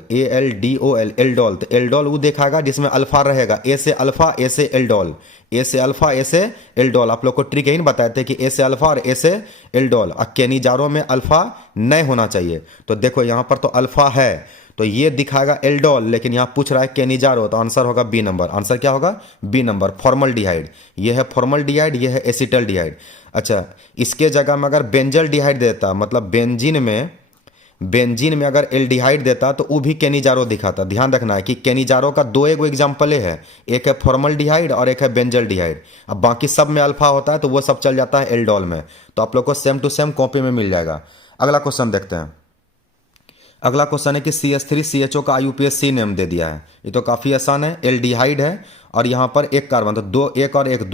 एल्डोल, तो एल्डोल वो दिखाएगा जिसमें अल्फा रहेगा, ए से अल्फा ए से एल्डोल, ए से अल्फा ए से एल्डोल। आप लोग को ट्रिक यही बताए थे कि ए से अल्फा और ए से एल्डोल, और केनिजारो में अल्फा नहीं होना चाहिए, तो देखो यहाँ पर तो अल्फा है तो ये दिखाएगा एल्डोल, लेकिन यहाँ पूछ रहा है केनिजारो, तो आंसर होगा बी नंबर। आंसर क्या होगा, बी नंबर, फॉर्मल्डिहाइड। ये है फॉर्मल्डिहाइड, ये है एसिटल्डिहाइड। अच्छा, इसके जगह में अगर बेंजल्डिहाइड देता, मतलब बेंजीन में अगर एल्डिहाइड देता तो वो भी केनिजारो दिखाता। ध्यान रखना है कि केनिजारो का दो एग्जाम्पल है, एक है फॉर्मल्डिहाइड और एक है बेंजल्डिहाइड। अब बाकी सब में अल्फा होता है तो वो सब चल जाता है एल्डोल में, तो आप लोग को सेम टू सेम कॉपी में मिल जाएगा। अगला क्वेश्चन देखते हैं। अगला क्वेश्चन है कि CH3CHO का IUPAC नेम दे दिया है, ये तो काफ़ी आसान है, एल्डिहाइड है और यहाँ पर एक कार्बन, तो दो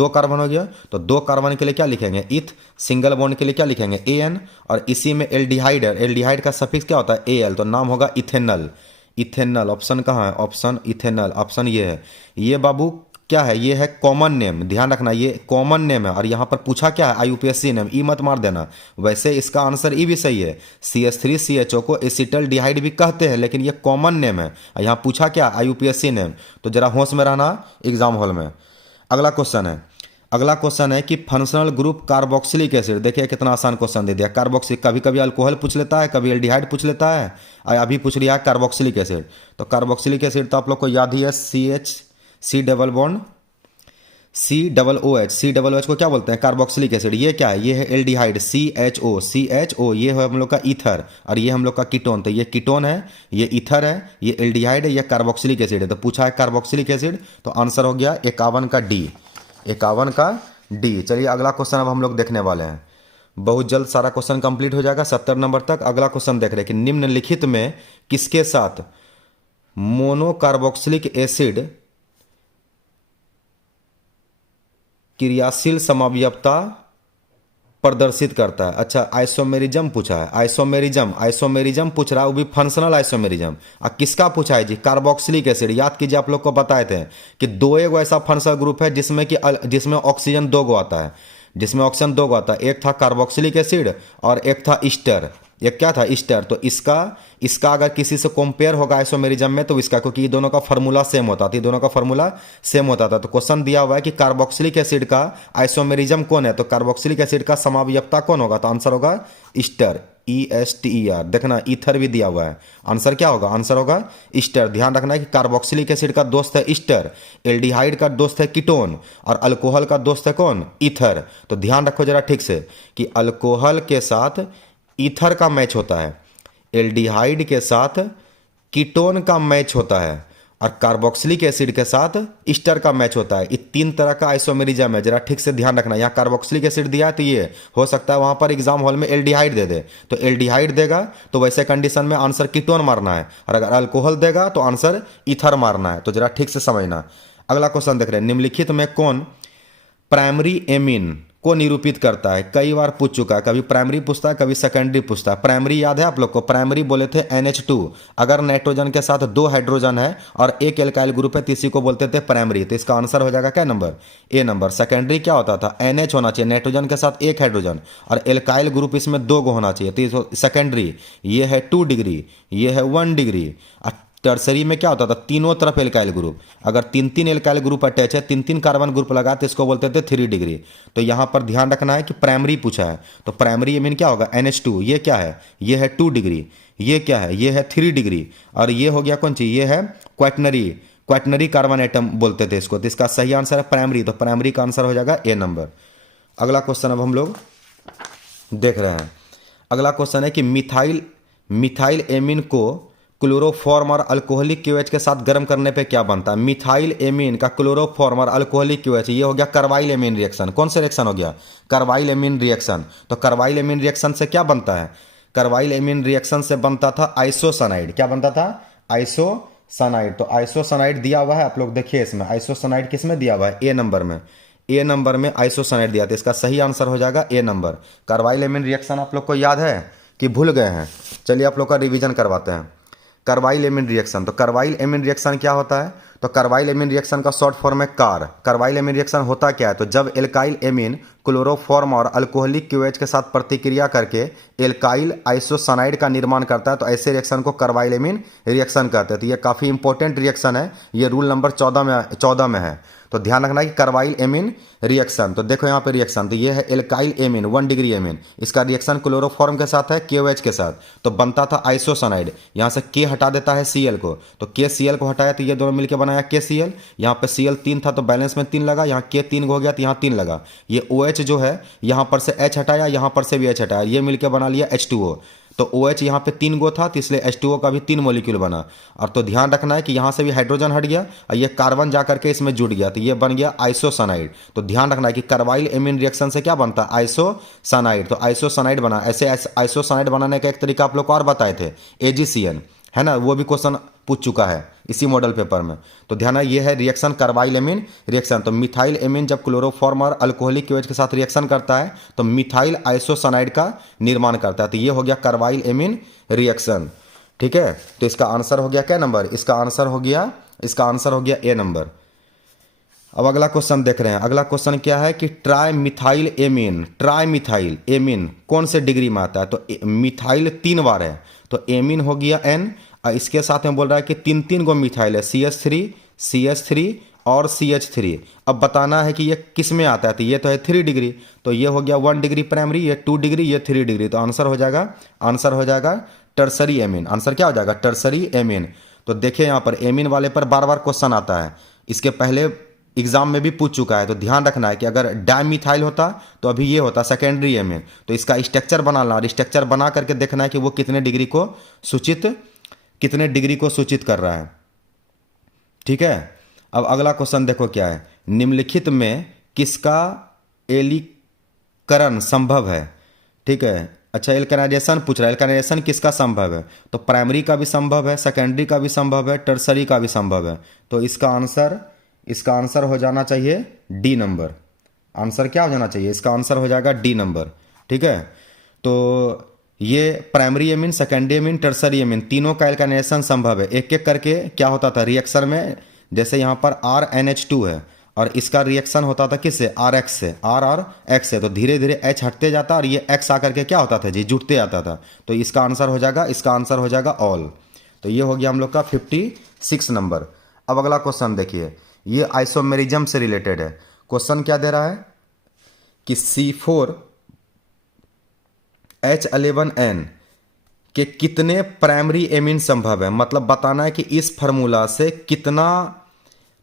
कार्बन हो गया, तो 2 कार्बन के लिए क्या लिखेंगे इथ, सिंगल बॉन्ड के लिए क्या लिखेंगे AN, और इसी में एल्डिहाइड है, एल्डिहाइड का सफिक्स क्या होता है AL, तो नाम होगा इथेनल। इथेनल ऑप्शन कहाँ है, ऑप्शन इथेनल, ऑप्शन ये है। ये बाबू क्या है, ये है कॉमन नेम, ध्यान रखना ये कॉमन नेम है, और यहाँ पर पूछा क्या है IUPAC नेम, ई मत मार देना। वैसे इसका आंसर ई भी सही है, CH3CHO को एसिटल्डिहाइड भी कहते हैं लेकिन ये कॉमन नेम है, यहाँ पूछा क्या IUPAC नेम, तो जरा होश में रहना एग्जाम हॉल में। अगला क्वेश्चन है कि फंक्शनल ग्रुप कार्बोक्सिलिक एसिड, देखिए कितना आसान क्वेश्चन दे दिया। कार्बोक्सिल, कभी कभी अल्कोहल पूछ लेता है, कभी एल्डिहाइड पूछ लेता है, और अभी पूछ लिया है कार्बोक्सिलिक एसिड। तो कार्बोक्सिलिक एसिड तो आप लोग को याद ही है, C डबल बॉन्ड COOH को क्या बोलते हैं, कार्बोक्सिलिक एसिड। ये क्या है, ये है एल्डिहाइड CHO, ये है हम लोग का ईथर और ये हम लोग का कीटोन, तो ये कीटोन है, ये ईथर है, ये एल्डिहाइड है, ये कार्बोक्सिलिक एसिड है, तो पूछा है कार्बोक्सिलिक एसिड, तो आंसर हो गया 51 का डी। चलिए अगला क्वेश्चन अब हम लोग देखने वाले हैं, बहुत जल्द सारा क्वेश्चन कंप्लीट हो जाएगा 70 नंबर तक। अगला क्वेश्चन देख रहे हैं कि निम्नलिखित में किसके साथ मोनोकार्बोक्सिलिक एसिड क्रियाशील समावयवता प्रदर्शित करता है। अच्छा, आइसोमेरिज्म पूछा है, आइसोमेरिज्म पूछ रहा है, वो भी फंक्शनल आइसोमेरिज्म। और किसका पूछा है जी, कार्बोक्सिलिक एसिड। याद कीजिए, आप लोग को बताए थे कि एगो ऐसा फंक्शनल ग्रुप है जिसमें ऑक्सीजन 2 आता है, एक था कार्बोक्सिलिक एसिड और एक था ईस्टर, एक क्या था ईस्टर। तो इसका अगर किसी से कंपेयर होगा आइसोमेरिज्म में तो इसका, क्योंकि ये दोनों का फार्मूला सेम होता था, तो क्वेश्चन दिया हुआ है कि कार्बोक्सिलिक एसिड का आइसोमेरिज्म कौन है, तो कार्बोक्सिलिक एसिड का समावयवता कौन होगा, तो आंसर होगा ईस्टर, ESTER। देखना ईथर भी दिया हुआ है, आंसर क्या होगा, आंसर होगा ईस्टर। ध्यान रखना है कि कार्बोक्सिलिक एसिड का दोस्त है ईस्टर, एल्डिहाइड का दोस्त है कीटोन और अल्कोहल का दोस्त है कौन, ईथर। तो ध्यान रखो जरा ठीक से कि अल्कोहल के साथ ईथर का मैच होता है, एल्डिहाइड के साथ कीटोन का मैच होता है और कार्बोक्सिलिक एसिड के साथ ईस्टर का मैच होता है। ये 3 तरह का आइसोमेरिज्म है, जरा ठीक से ध्यान रखना। यहाँ कार्बोक्सिलिक एसिड दिया है तो ये हो सकता है वहाँ पर एग्जाम हॉल में एल्डिहाइड दे दे, तो एल्डिहाइड देगा तो वैसे कंडीशन में आंसर कीटोन मारना है, और अगर अल्कोहल देगा तो आंसर ईथर मारना है, तो जरा ठीक से समझना। अगला क्वेश्चन देख रहे हैं, निम्नलिखित में कौन प्राइमरी एमीन को निरूपित करता है। कई बार पूछ चुका है, कभी प्राइमरी पूछता है, कभी सेकेंडरी पूछता है। प्राइमरी याद है आप लोग को, प्राइमरी बोले थे NH2, अगर नाइट्रोजन के साथ 2 हाइड्रोजन है और एक एल्काइल ग्रुप है तो इसी को बोलते थे प्राइमरी, तो इसका आंसर हो जाएगा क्या नंबर, A नंबर। सेकेंडरी क्या होता था, NH होना चाहिए, नाइट्रोजन के साथ 1 हाइड्रोजन और एल्काइल ग्रुप इसमें 2 होना चाहिए, तो सेकेंडरी। ये है 2 डिग्री, ये है 1 डिग्री, टर्सरी में क्या होता था, तीनों तरफ एल्काइल ग्रुप, अगर तीन तीन एल्काइल ग्रुप अटैच है, तीन तीन कार्बन ग्रुप लगा तो इसको बोलते थे 3 डिग्री। तो यहाँ पर ध्यान रखना है कि प्राइमरी पूछा है, तो प्राइमरी एमीन क्या होगा, NH2, ये क्या है, ये है 2 डिग्री, ये क्या है, ये है 3 डिग्री, और ये हो गया कौन चीज, ये है क्वाटनरी, क्वाटनरी कार्बन एटम बोलते थे इसको। तो इसका सही आंसर है प्राइमरी, तो प्राइमरी का आंसर हो जाएगा ए नंबर। अगला क्वेश्चन अब हम लोग देख रहे हैं। अगला क्वेश्चन है कि मिथाइल एमीन को क्लोरोफॉर्म और अल्कोहलिक क्यूएच के साथ गर्म करने पे क्या बनता है। मिथाइल एमीन का क्लोरोफॉर्म और अल्कोहलिक क्यूएच, ये हो गया कार्बाइल एमीन रिएक्शन। कौन सा रिएक्शन हो गया, कार्बाइल एमीन रिएक्शन। तो कार्बाइल एमीन रिएक्शन से क्या बनता है, कार्बाइल एमीन रिएक्शन से बनता था आइसोसानाइड। क्या बनता था, आइसोसानाइड। तो आइसोसानाइड दिया हुआ है, आप लोग देखिए इसमें आइसोसानाइड किस में दिया हुआ है, ए नंबर में, ए नंबर में आइसोसानाइड दिया था। इसका सही आंसर हो जाएगा ए नंबर। कार्बाइल एमीन रिएक्शन आप लोग को याद है कि भूल गए हैं, चलिए आप लोग का रिवीजन करवाते हैं। कार्बाइल एमीन रिएक्शन, तो कार्बाइल एमीन रिएक्शन क्या होता है, तो कार्बाइल एमीन रिएक्शन का शॉर्ट फॉर्म है कार। कार्बाइल एमीन रिएक्शन होता क्या है, तो जब एल्काइल एमीन क्लोरोफॉर्म और अल्कोहलिक क्यूएच के साथ प्रतिक्रिया करके एल्काइल आइसोसानाइड का निर्माण करता है, तो ऐसे रिएक्शन को कार्बाइल एमीन रिएक्शन कहते हैं। तो ये काफ़ी इंपॉर्टेंट रिएक्शन है, ये रूल नंबर 14 में है। तो ध्यान रखना कि कार्बाइल एमीन रिएक्शन, तो देखो यहाँ पे रिएक्शन, तो ये है एल्काइल एमीन 1 डिग्री एमीन, इसका रिएक्शन क्लोरोफॉर्म के साथ है, KOH के साथ, तो बनता था आइसोसानाइड। यहाँ से K हटा देता है Cl को, तो KCl को हटाया तो ये दोनों मिलकर बनाया KCl। यहाँ पे Cl 3 था तो बैलेंस में 3 लगा, यहाँ K 3 हो गया तो यहाँ 3 लगा। ये OH जो है यहाँ पर से H हटाया, यहाँ पर से भी H हटाया, ये मिलकर बना लिया H2O। तो OH यहाँ पे 3 गो था तो इसलिए H2O का भी 3 मॉलिक्यूल बना। और तो ध्यान रखना है कि यहाँ से भी हाइड्रोजन हट गया और ये कार्बन जा करके इसमें जुड़ गया, तो ये बन गया आइसोसानाइड। तो ध्यान रखना है कि कार्बाइल एमीन रिएक्शन से क्या बनता है, आइसोसानाइड। तो आइसोसानाइड बना, ऐसे आइसोसानाइड बनाने का एक तरीका आप लोग को और बताए थे, AgCN, है ना, वो भी क्वेश्चन पूछ चुका है इसी मॉडल पेपर में। तो ध्यान है, ये है रिएक्शन कार्बाइल एमीन रिएक्शन। तो मिथाइल एमीन जब क्लोरोफॉर्म और अल्कोहलिक क्यूएच के साथ रिएक्शन करता है तो मिथाइल आइसोसानाइड का निर्माण करता है। तो ये हो गया कार्बाइल एमीन रिएक्शन, ठीक है। तो इसका आंसर हो गया क्या नंबर, इसका आंसर हो गया ए नंबर। अब अगला क्वेश्चन देख रहे हैं। अगला क्वेश्चन क्या है कि ट्राई मिथाइल एमीन कौन से डिग्री में आता है। तो मिथाइल 3 बार है, तो एमीन हो गया N, और इसके साथ में बोल रहा है कि 3 गो मिथाइल है, CH3 और CH3। अब बताना है कि ये किस में आता है, तो ये तो है 3 डिग्री, तो ये हो गया 1 डिग्री प्राइमरी, ये 2 डिग्री, ये 3 डिग्री। तो आंसर हो जाएगा टर्सरी एमीन। आंसर क्या हो जाएगा, टर्सरी एमीन। तो देखिए यहाँ पर एमीन वाले पर बार बार क्वेश्चन आता है, इसके पहले एग्जाम में भी पूछ चुका है। तो ध्यान रखना है कि अगर डाइमिथाइल होता तो अभी ये होता सेकेंडरी एमीन। तो इसका स्ट्रक्चर बनाना और स्ट्रक्चर बना करके देखना है कि वो कितने डिग्री को सूचित कर रहा है, ठीक है। अब अगला क्वेश्चन देखो क्या है, निम्नलिखित में किसका एलीकरण संभव है, ठीक है। अच्छा, एल्कनाइजेशन पूछ रहा है, एल्कनाइजेशन किसका संभव है, तो प्राइमरी का भी संभव है, सेकेंडरी का भी संभव है, टर्सरी का भी संभव है। तो इसका आंसर हो जाना चाहिए डी नंबर। आंसर क्या हो जाना चाहिए, इसका आंसर हो जाएगा डी नंबर, ठीक है। तो ये primary amine, secondary amine, tertiary amine तीनों का एल्कनाइजेशन संभव है। एक एक करके क्या होता था रिएक्शन में, जैसे यहाँ पर RNH2 है और इसका रिएक्शन होता था किससे, RX से, R और X से, तो धीरे धीरे H हटते जाता और ये X आकर के क्या होता था जी, जुटते आता था। तो इसका आंसर हो जाएगा ऑल। तो ये हो गया हम लोग का 56 नंबर। अब अगला क्वेश्चन देखिए, ये आइसोमेरिज्म से रिलेटेड है। क्वेश्चन क्या दे रहा है कि C4H11N के कितने प्राइमरी एमीन संभव है, मतलब बताना है कि इस फार्मूला से कितना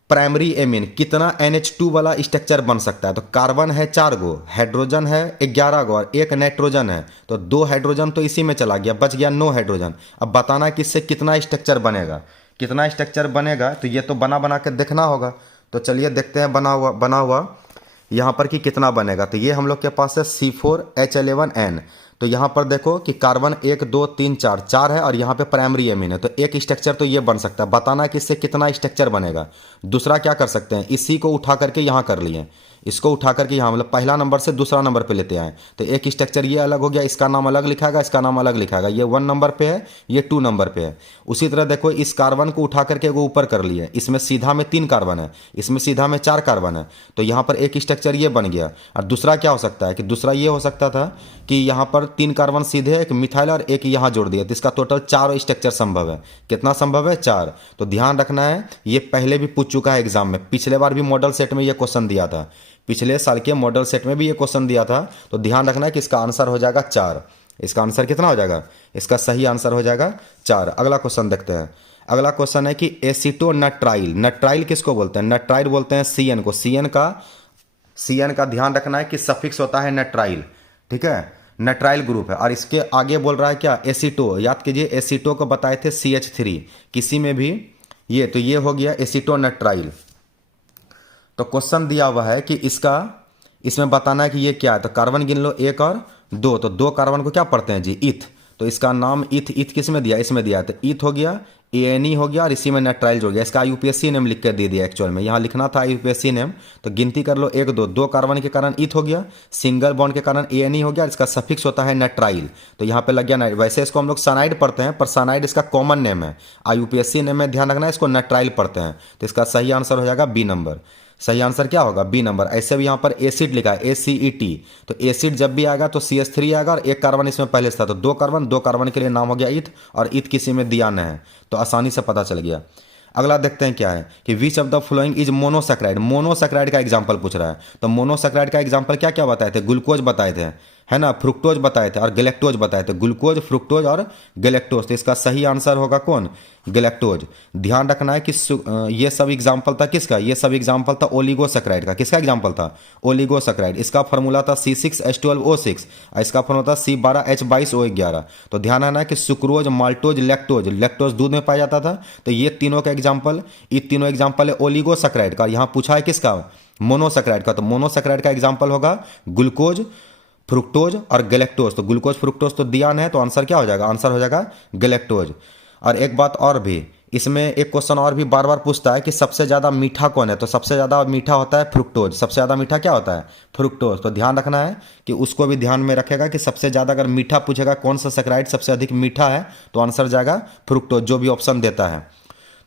प्राइमरी एमीन, कितना NH2 वाला स्ट्रक्चर बन सकता है। तो कार्बन है 4 गो, हाइड्रोजन है 11 गो और 1 नाइट्रोजन है, तो 2 हाइड्रोजन तो इसी में चला गया, बच गया 9 हाइड्रोजन। अब बताना है कि इससे कितना स्ट्रक्चर बनेगा, तो ये तो बना के देखना होगा। तो चलिए देखते हैं बना हुआ यहाँ पर कि कितना बनेगा। तो ये हम लोग के पास है C4H11N। तो यहाँ पर देखो कि कार्बन 1 2 3 4 है और यहाँ पे प्राइमरी एमीन है, तो एक स्ट्रक्चर तो ये बन सकता है। बताना है कि इससे कितना स्ट्रक्चर बनेगा। दूसरा क्या कर सकते हैं, इसी को उठा करके यहाँ कर लिए, इसको उठा करके यहाँ मतलब पहला नंबर से दूसरा नंबर पे लेते आए, तो एक स्ट्रक्चर ये अलग हो गया, इसका नाम अलग लिखाएगा, इसका नाम अलग लिखाएगा, ये 1 नंबर पे है, ये 2 नंबर पे है। उसी तरह देखो इस कार्बन को उठा करके वो ऊपर कर लिए, इसमें सीधा में 3 कार्बन है, इसमें सीधा में 4 कार्बन है, तो यहाँ पर एक स्ट्रक्चर ये बन गया। और दूसरा क्या हो सकता है कि दूसरा ये हो सकता था कि यहाँ पर 3 कार्बन सीधे, एक मिथाइल और एक यहाँ जोड़ दिया, तो इसका टोटल 4 स्ट्रक्चर संभव है। कितना संभव है? 4। तो ध्यान रखना है, ये पहले भी पूछ चुका है एग्जाम में, पिछले बार भी मॉडल सेट में ये क्वेश्चन दिया था, पिछले साल के मॉडल सेट में भी ये क्वेश्चन दिया था। तो ध्यान रखना है कि इसका आंसर हो जाएगा 4। इसका आंसर कितना हो जाएगा? इसका सही आंसर हो जाएगा 4। अगला क्वेश्चन देखते हैं। अगला क्वेश्चन है कि एसीटोनट्राइल, नट्राइल किसको बोलते हैं? नट्राइल बोलते हैं सीएन को। सीएन का ध्यान रखना है कि सफिक्स होता है नट्राइल, ठीक है, नट्राइल ग्रुप है। और इसके आगे बोल रहा है क्या? एसीटो, याद कीजिए एसीटो को बताए थे CH3, किसी में भी ये, तो ये हो गया एसीटोनट्राइल। तो क्वेश्चन दिया हुआ है कि इसमें बताना है कि ये क्या है, तो कार्बन गिन लो 1 और 2, तो 2 कार्बन को क्या पढ़ते हैं जी? ईथ। तो इसका नाम ईथ किस में दिया? इसमें दिया, तो ईथ हो गया, ANE हो गया, और इसी में नट्राइल जुड़ गया। इसका IUPAC नेम लिख कर दे दिया, एक्चुअल में यहाँ लिखना था IUPAC नेम। तो गिनती कर लो 1 2, 2 कार्बन के कारण ईथ हो गया, सिंगल बॉन्ड के कारण ANE हो गया, इसका सफिक्स होता है नट्राइल, तो यहाँ पे लग गया नाइट। वैसे इसको हम लोग साइनाइड पढ़ते हैं, पर साइनाइड इसका कॉमन नेम है, IUPAC नेम में ध्यान रखना है, इसको नट्राइल पढ़ते हैं। तो इसका सही आंसर हो जाएगा B नंबर। सही आंसर क्या होगा? B number. ऐसे भी यहाँ पर एसिड लिखा है ACET, तो एसिड जब भी आएगा तो CH3 आएगा, और एक कार्बन इसमें पहले से था, तो 2 कार्बन, 2 कार्बन के लिए नाम हो गया ईथ, और ईथ किसी में दिया न है, तो आसानी से पता चल गया। अगला देखते हैं क्या है कि which of the following is monosaccharide. Monosaccharide का एग्जांपल पूछ रहा है, तो मोनोसैकेराइड का एग्जांपल क्या क्या बताए थे? ग्लूकोज बताए थे, है ना, फ्रुक्टोज बताए थे, और गैलेक्टोज बताए थे। ग्लूकोज, फ्रुक्टोज और गैलेक्टोज, तो इसका सही आंसर होगा कौन? गैलेक्टोज। ध्यान रखना है कि ये सब एग्जाम्पल था किसका? ये सब एग्जाम्पल था ओलिगोसैकेराइड का। किसका एग्जाम्पल था? ओलिगोसैकेराइड। इसका फॉर्मूला था C6H12O6, और इसका फॉर्मूला था C12H22O11। तो ध्यान रखना है कि सुक्रोज, माल्टोज, लैक्टोज दूध में पाया जाता था, तो ये तीनों का एग्जाम्पल, ये तीनों एग्जाम्पल है ओलिगोसैकेराइड का। यहाँ पूछा है किसका? मोनोसैकेराइड का। तो मोनोसैकेराइड का एग्जाम्पल होगा ग्लूकोज, फ्रुक्टोज और गैलेक्टोज। तो ग्लूकोज, फ्रुक्टोज तो दिया है, तो आंसर क्या हो जाएगा? आंसर हो जाएगा गैलेक्टोज। और एक बात और भी, इसमें एक क्वेश्चन और भी बार बार पूछता है कि सबसे ज़्यादा मीठा कौन है? तो सबसे ज़्यादा मीठा होता है फ्रुक्टोज। सबसे ज़्यादा मीठा क्या होता है? फ्रुक्टोज। तो ध्यान रखना है कि उसको भी ध्यान में रखेगा कि सबसे ज़्यादा अगर मीठा पूछेगा कौन सा सैकेराइड सबसे अधिक मीठा है, तो आंसर जाएगा फ्रुक्टोज, जो भी ऑप्शन देता है।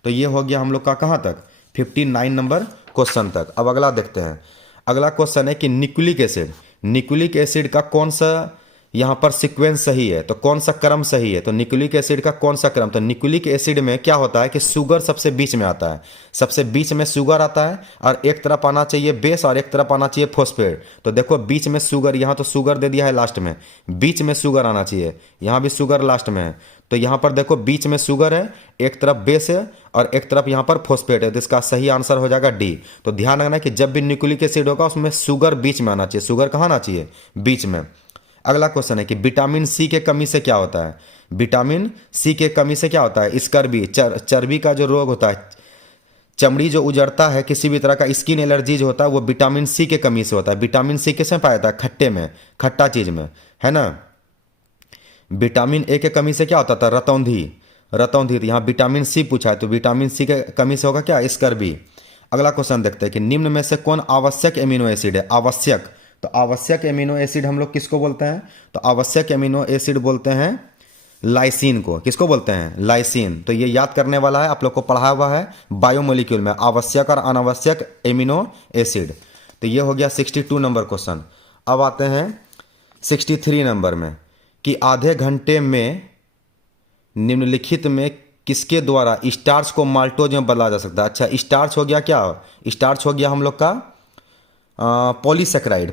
तो ये हो गया हम लोग का कहाँ तक? 59 नंबर क्वेश्चन तक। अब अगला देखते हैं। अगला क्वेश्चन है कि न्यूक्लिक एसिड, न्यूक्लिक एसिड का कौन सा यहाँ पर सीक्वेंस सही है, तो कौन सा क्रम सही है? तो न्यूक्लिक एसिड का कौन सा क्रम? तो न्यूक्लिक एसिड में क्या होता है कि शुगर सबसे बीच में आता है, सबसे बीच में शुगर आता है, और एक तरफ आना चाहिए बेस और एक तरफ आना चाहिए फॉस्फेट। तो देखो बीच में शुगर, यहाँ तो शुगर दे दिया है लास्ट में, बीच में शुगर आना चाहिए, यहाँ भी शुगर लास्ट में है, तो यहाँ पर देखो बीच में शुगर है, एक तरफ बेस है और एक तरफ यहाँ पर फॉस्फेट है, तो इसका सही आंसर हो जाएगा D। तो ध्यान रखना है कि जब भी न्यूक्लिक एसिड होगा उसमें शुगर बीच में आना चाहिए। शुगर कहाँ आना चाहिए? बीच में। अगला क्वेश्चन है कि विटामिन C के कमी से क्या होता है? विटामिन C के कमी से क्या होता है? स्कर्वी, चर्बी का जो रोग होता है, चमड़ी जो उजड़ता है, किसी भी तरह का स्किन एलर्जी जो होता है, वो विटामिन C के कमी से होता है। विटामिन C किसमें पाया जाता है? खट्टे में, खट्टा चीज में, है ना। विटामिन A के कमी से क्या होता था? रतौंधी, तो यहाँ विटामिन C पूछा है, तो विटामिन C के कमी से होगा क्या? स्कर्वी। अगला क्वेश्चन देखते हैं कि निम्न में से कौन आवश्यक एमिनो एसिड है? आवश्यक, तो आवश्यक एमिनो एसिड हम लोग किसको बोलते हैं? तो आवश्यक एमिनो एसिड बोलते हैं लाइसिन को। किसको बोलते हैं? लाइसिन। तो ये याद करने वाला है, आप लोग को पढ़ा हुआ है बायोमोलिक्यूल में, आवश्यक और अनावश्यक एमिनो एसिड। तो ये हो गया 62 नंबर क्वेश्चन। अब आते हैं 63 नंबर में कि आधे घंटे में निम्नलिखित में किसके द्वारा स्टार्च को माल्टोज में बदला जा सकता है? अच्छा, स्टार्च हो गया क्या? स्टार्च हो गया हम लोग का पॉलीसैकेराइड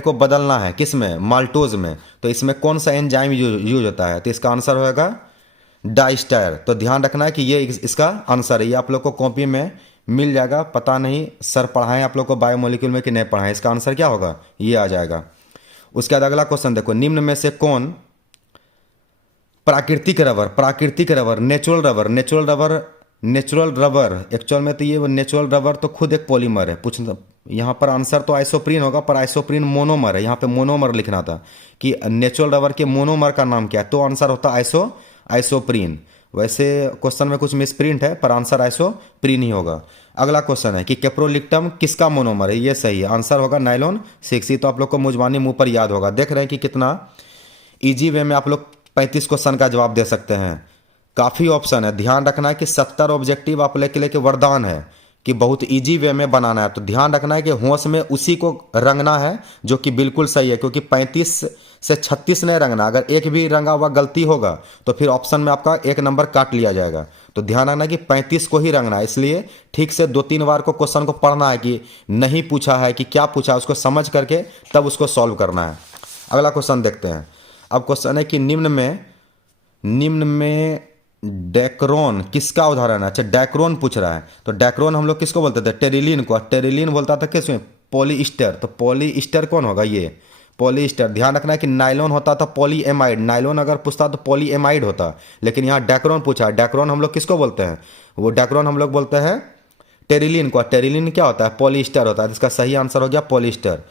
को बदलना है किस में? माल्टोज में। तो इसमें कौन सा एंजाइम यूज होता है? तो इसका आंसर होगा डाइस्टर। तो ध्यान रखना है कि ये इसका आंसर है, ये आप लोग को कॉपी में मिल जाएगा। पता नहीं सर पढ़ाएं आप लोग को बायोमोलिक्यूल में कि नहीं पढ़ाएं, इसका आंसर क्या होगा? ये आ जाएगा। उसके बाद अगला क्वेश्चन देखो, निम्न में से कौन प्राकृतिक रबर, नेचुरल रबर एक्चुअल में तो ये नेचुरल रबर तो खुद एक पॉलीमर है। पूछ यहाँ पर आंसर तो आइसोप्रीन होगा, पर आइसोप्रीन मोनोमर है, यहाँ पे मोनोमर लिखना था कि नेचुरल रबर के मोनोमर का नाम क्या है, तो आंसर होता है आइसोप्रीन। वैसे क्वेश्चन में कुछ मिसप्रिंट है पर आंसर आइसोप्रीन ही होगा। अगला क्वेश्चन है कि कैप्रोलिक्टम किसका मोनोमर है, ये सही है, आंसर होगा नायलॉन 6। तो आप लोग को मुजवानी मुंह पर याद होगा। देख रहे हैं कि कितना इजी वे में आप लोग 35 क्वेश्चन का जवाब दे सकते हैं। काफ़ी ऑप्शन है, ध्यान रखना है कि 70 ऑब्जेक्टिव आप लेके लेके वरदान है कि बहुत इजी वे में बनाना है। तो ध्यान रखना है कि होश में उसी को रंगना है जो कि बिल्कुल सही है, क्योंकि 35 से 36 नहीं रंगना। अगर एक भी रंगा हुआ गलती होगा तो फिर ऑप्शन में आपका 1 नंबर काट लिया जाएगा। तो ध्यान रखना कि 35 को ही रंगना है, इसलिए ठीक से 2-3 बार को क्वेश्चन को पढ़ना है कि नहीं पूछा है कि क्या पूछा है, उसको समझ करके तब उसको सॉल्व करना है। अगला क्वेश्चन देखते हैं। अब क्वेश्चन है कि निम्न में डेक्रोन किसका उदाहरण है। अच्छा, डेक्रोन पूछ रहा है, तो डेक्रोन हम लोग किसको बोलते थे, टेरिलीन को। टेरिलीन बोलता था किसमें, पॉलीस्टर। तो पॉलीस्टर कौन होगा, ये पॉलीस्टर। ध्यान रखना है कि नायलॉन होता था पॉलीएमाइड, नायलॉन अगर पूछता तो पॉलीएमाइड होता, लेकिन यहाँ डेक्रोन पूछा है। डेक्रोन हम लोग किसको बोलते हैं, वो डेक्रोन हम लोग बोलते हैं टेरिलीन को। टेरिलीन क्या होता है, पॉलीस्टर होता है। इसका सही आंसर हो गया पॉलीस्टर।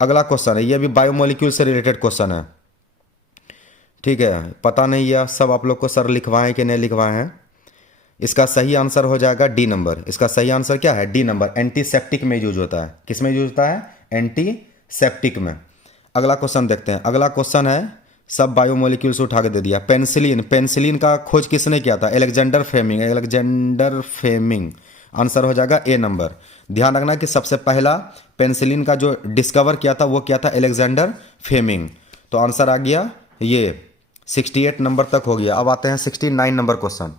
अगला क्वेश्चन है, ये भी बायोमोलिक्यूल से रिलेटेड क्वेश्चन है, ठीक है। पता नहीं यह सब आप लोग को सर लिखवाएं कि नहीं लिखवाएं हैं। इसका सही आंसर हो जाएगा डी नंबर। इसका सही आंसर क्या है, डी नंबर। एंटीसेप्टिक में यूज होता है। किस में यूज होता है, एंटीसेप्टिक में। अगला क्वेश्चन देखते हैं। अगला क्वेश्चन है, सब बायोमोलिक्यूल से उठा के दे दिया। पेनिसिलिन, पेनिसिलिन का खोज किसने किया था, Alexander Fleming. Alexander Fleming, answer हो जाएगा ए नंबर। ध्यान रखना कि सबसे पहला पेनिसिलिन का जो डिस्कवर किया था वो किया था अलेक्जेंडर फ्लेमिंग। तो आंसर आ गया ये 68 नंबर तक हो गया। अब आते हैं 69 नंबर क्वेश्चन।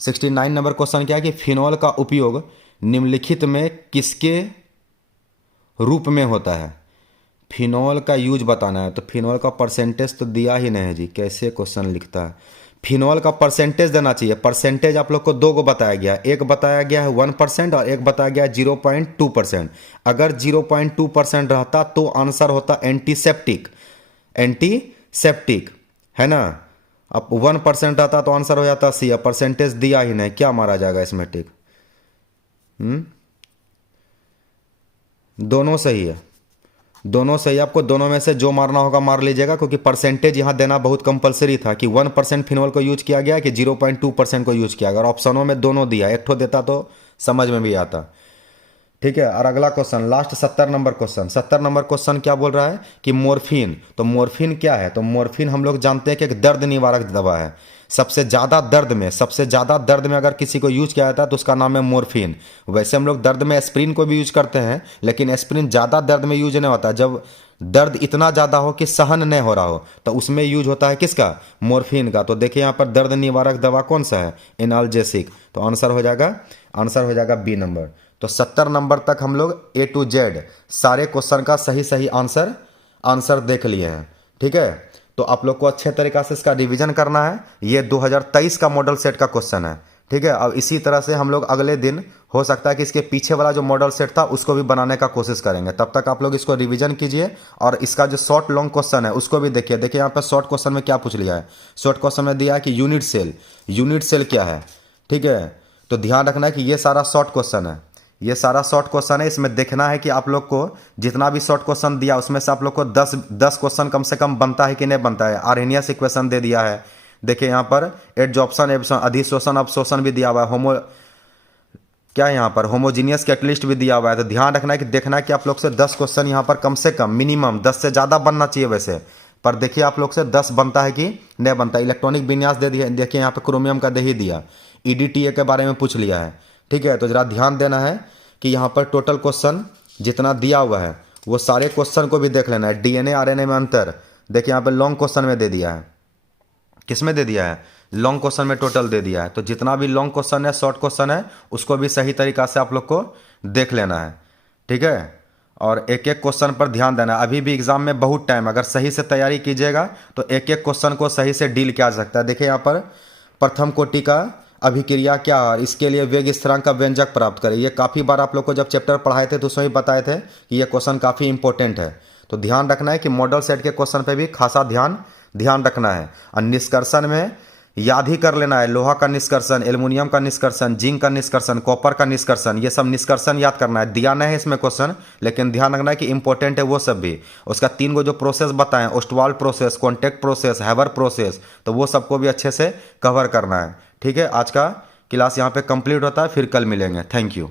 69 नंबर क्वेश्चन क्या है कि फिनॉल का उपयोग निम्नलिखित में किसके रूप में होता है। फिनॉल का यूज बताना है, तो फिनॉल का परसेंटेज तो दिया ही नहीं है जी, कैसे क्वेश्चन लिखता है। फिनॉल का परसेंटेज देना चाहिए। परसेंटेज आप लोग को 2 को बताया गया, एक बताया गया है 1% और एक बताया गया है 0.2%। अगर 0.2% रहता तो आंसर होता एंटीसेप्टिक, एंटीसेप्टिक है ना। अब 1% आता तो आंसर हो जाता सी। अब परसेंटेज दिया ही नहीं, क्या मारा जाएगा इसमें टिक। दोनों सही है, दोनों सही। आपको दोनों में से जो मारना होगा मार लीजिएगा, क्योंकि परसेंटेज यहाँ देना बहुत कंपलसरी था कि 1% फिनॉल को यूज किया गया कि 0.2% को यूज किया गया। अगर ऑप्शनों में दोनों दिया, एक ठो देता तो समझ में भी आता, ठीक है। और अगला question last 70 number question. 70 number question क्या बोल रहा है कि मॉर्फिन। तो मॉर्फिन क्या है, तो मॉर्फिन हम लोग जानते हैं कि एक दर्द निवारक दवा है। सबसे ज़्यादा दर्द में अगर किसी को यूज किया जाता है तो उसका नाम है मॉर्फिन। वैसे हम लोग दर्द में एस्प्रिन को भी यूज करते हैं, लेकिन एस्प्रिन ज़्यादा दर्द में यूज नहीं होता। जब दर्द इतना ज़्यादा हो कि सहन नहीं हो रहा हो तो उसमें यूज होता है किसका, मॉर्फिन का। तो देखिए यहाँ पर दर्द निवारक दवा कौन सा है, एनाल्जेसिक। तो आंसर हो जाएगा बी नंबर। तो 70 नंबर तक हम लोग A to Z सारे क्वेश्चन का सही आंसर देख लिए हैं, ठीक है। तो आप लोग को अच्छे तरीक़ा से इसका रिवीजन करना है। ये 2023 का मॉडल सेट का क्वेश्चन है, ठीक है। अब इसी तरह से हम लोग अगले दिन हो सकता है कि इसके पीछे वाला जो मॉडल सेट था उसको भी बनाने का कोशिश करेंगे। तब तक आप लोग इसको रिवीजन कीजिए और इसका जो शॉर्ट लॉन्ग क्वेश्चन है उसको भी देखिए। देखिए यहाँ पर शॉर्ट क्वेश्चन में क्या पूछ लिया है। शॉर्ट क्वेश्चन में दिया है कि यूनिट सेल क्या है, ठीक है। तो ध्यान रखना है कि ये सारा शॉर्ट क्वेश्चन है, ये सारा शॉर्ट क्वेश्चन है। इसमें देखना है कि आप लोग को जितना भी शॉर्ट क्वेश्चन दिया उसमें से आप लोग को 10 क्वेश्चन कम से कम बनता है कि नहीं बनता है। आर्हेनियस इक्वेशन दे दिया है, देखिए यहाँ पर एडजॉर्प्शन अधिशोषण अवशोषण भी दिया हुआ है। क्या है यहाँ पर होमोजीनियस कैटलिस्ट भी दिया हुआ है। तो ध्यान रखना है कि देखना है कि आप लोग से 10 क्वेश्चन यहाँ पर कम से कम मिनिमम 10 से ज़्यादा बनना चाहिए वैसे, पर देखिए आप लोग से 10 बनता है कि नहीं बनता। इलेक्ट्रॉनिक विन्यास दे दिया, देखिए यहाँ पर क्रोमियम का दे ही दिया। EDTA के बारे में पूछ लिया है, ठीक है। तो जरा ध्यान देना है कि यहाँ पर टोटल क्वेश्चन जितना दिया हुआ है वो सारे क्वेश्चन को भी देख लेना है। DNA RNA में अंतर देखिए यहाँ पर लॉन्ग क्वेश्चन में दे दिया है। किस में दे दिया है, लॉन्ग क्वेश्चन में टोटल दे दिया है। तो जितना भी लॉन्ग क्वेश्चन है शॉर्ट क्वेश्चन है उसको भी सही तरीका से आप लोग को देख लेना है, ठीक है। और एक एक क्वेश्चन पर ध्यान देना है। अभी भी एग्जाम में बहुत टाइम, अगर सही से तैयारी कीजिएगा तो एक एक क्वेश्चन को सही से डील किया जा सकता है। देखिए यहाँ पर प्रथम कोटि का अभिक्रिया क्या है, इसके लिए वेग स्थिरांक का व्यंजक प्राप्त करें। ये काफ़ी बार आप लोग को जब चैप्टर पढ़ाए थे तो उसमें भी बताए थे कि ये क्वेश्चन काफ़ी इंपॉर्टेंट है। तो ध्यान रखना है कि मॉडल सेट के क्वेश्चन पे भी खासा ध्यान रखना है। और निष्कर्षण में याद ही कर लेना है, लोहा का निष्कर्षण, एल्युमिनियम का निष्कर्षण, जिंक का निष्कर्षण, कॉपर का निष्कर्षण, ये सब निष्कर्षण याद करना है। दिया नहीं है इसमें क्वेश्चन, लेकिन ध्यान रखना है कि इंपॉर्टेंट है वो सब भी। उसका 3 गो जो प्रोसेस बताएं, Ostwald process, contact process, Haber process, तो वो सबको भी अच्छे से कवर करना है, ठीक है, आज का क्लास यहाँ पे कंप्लीट होता है, फिर कल मिलेंगे। Thank you.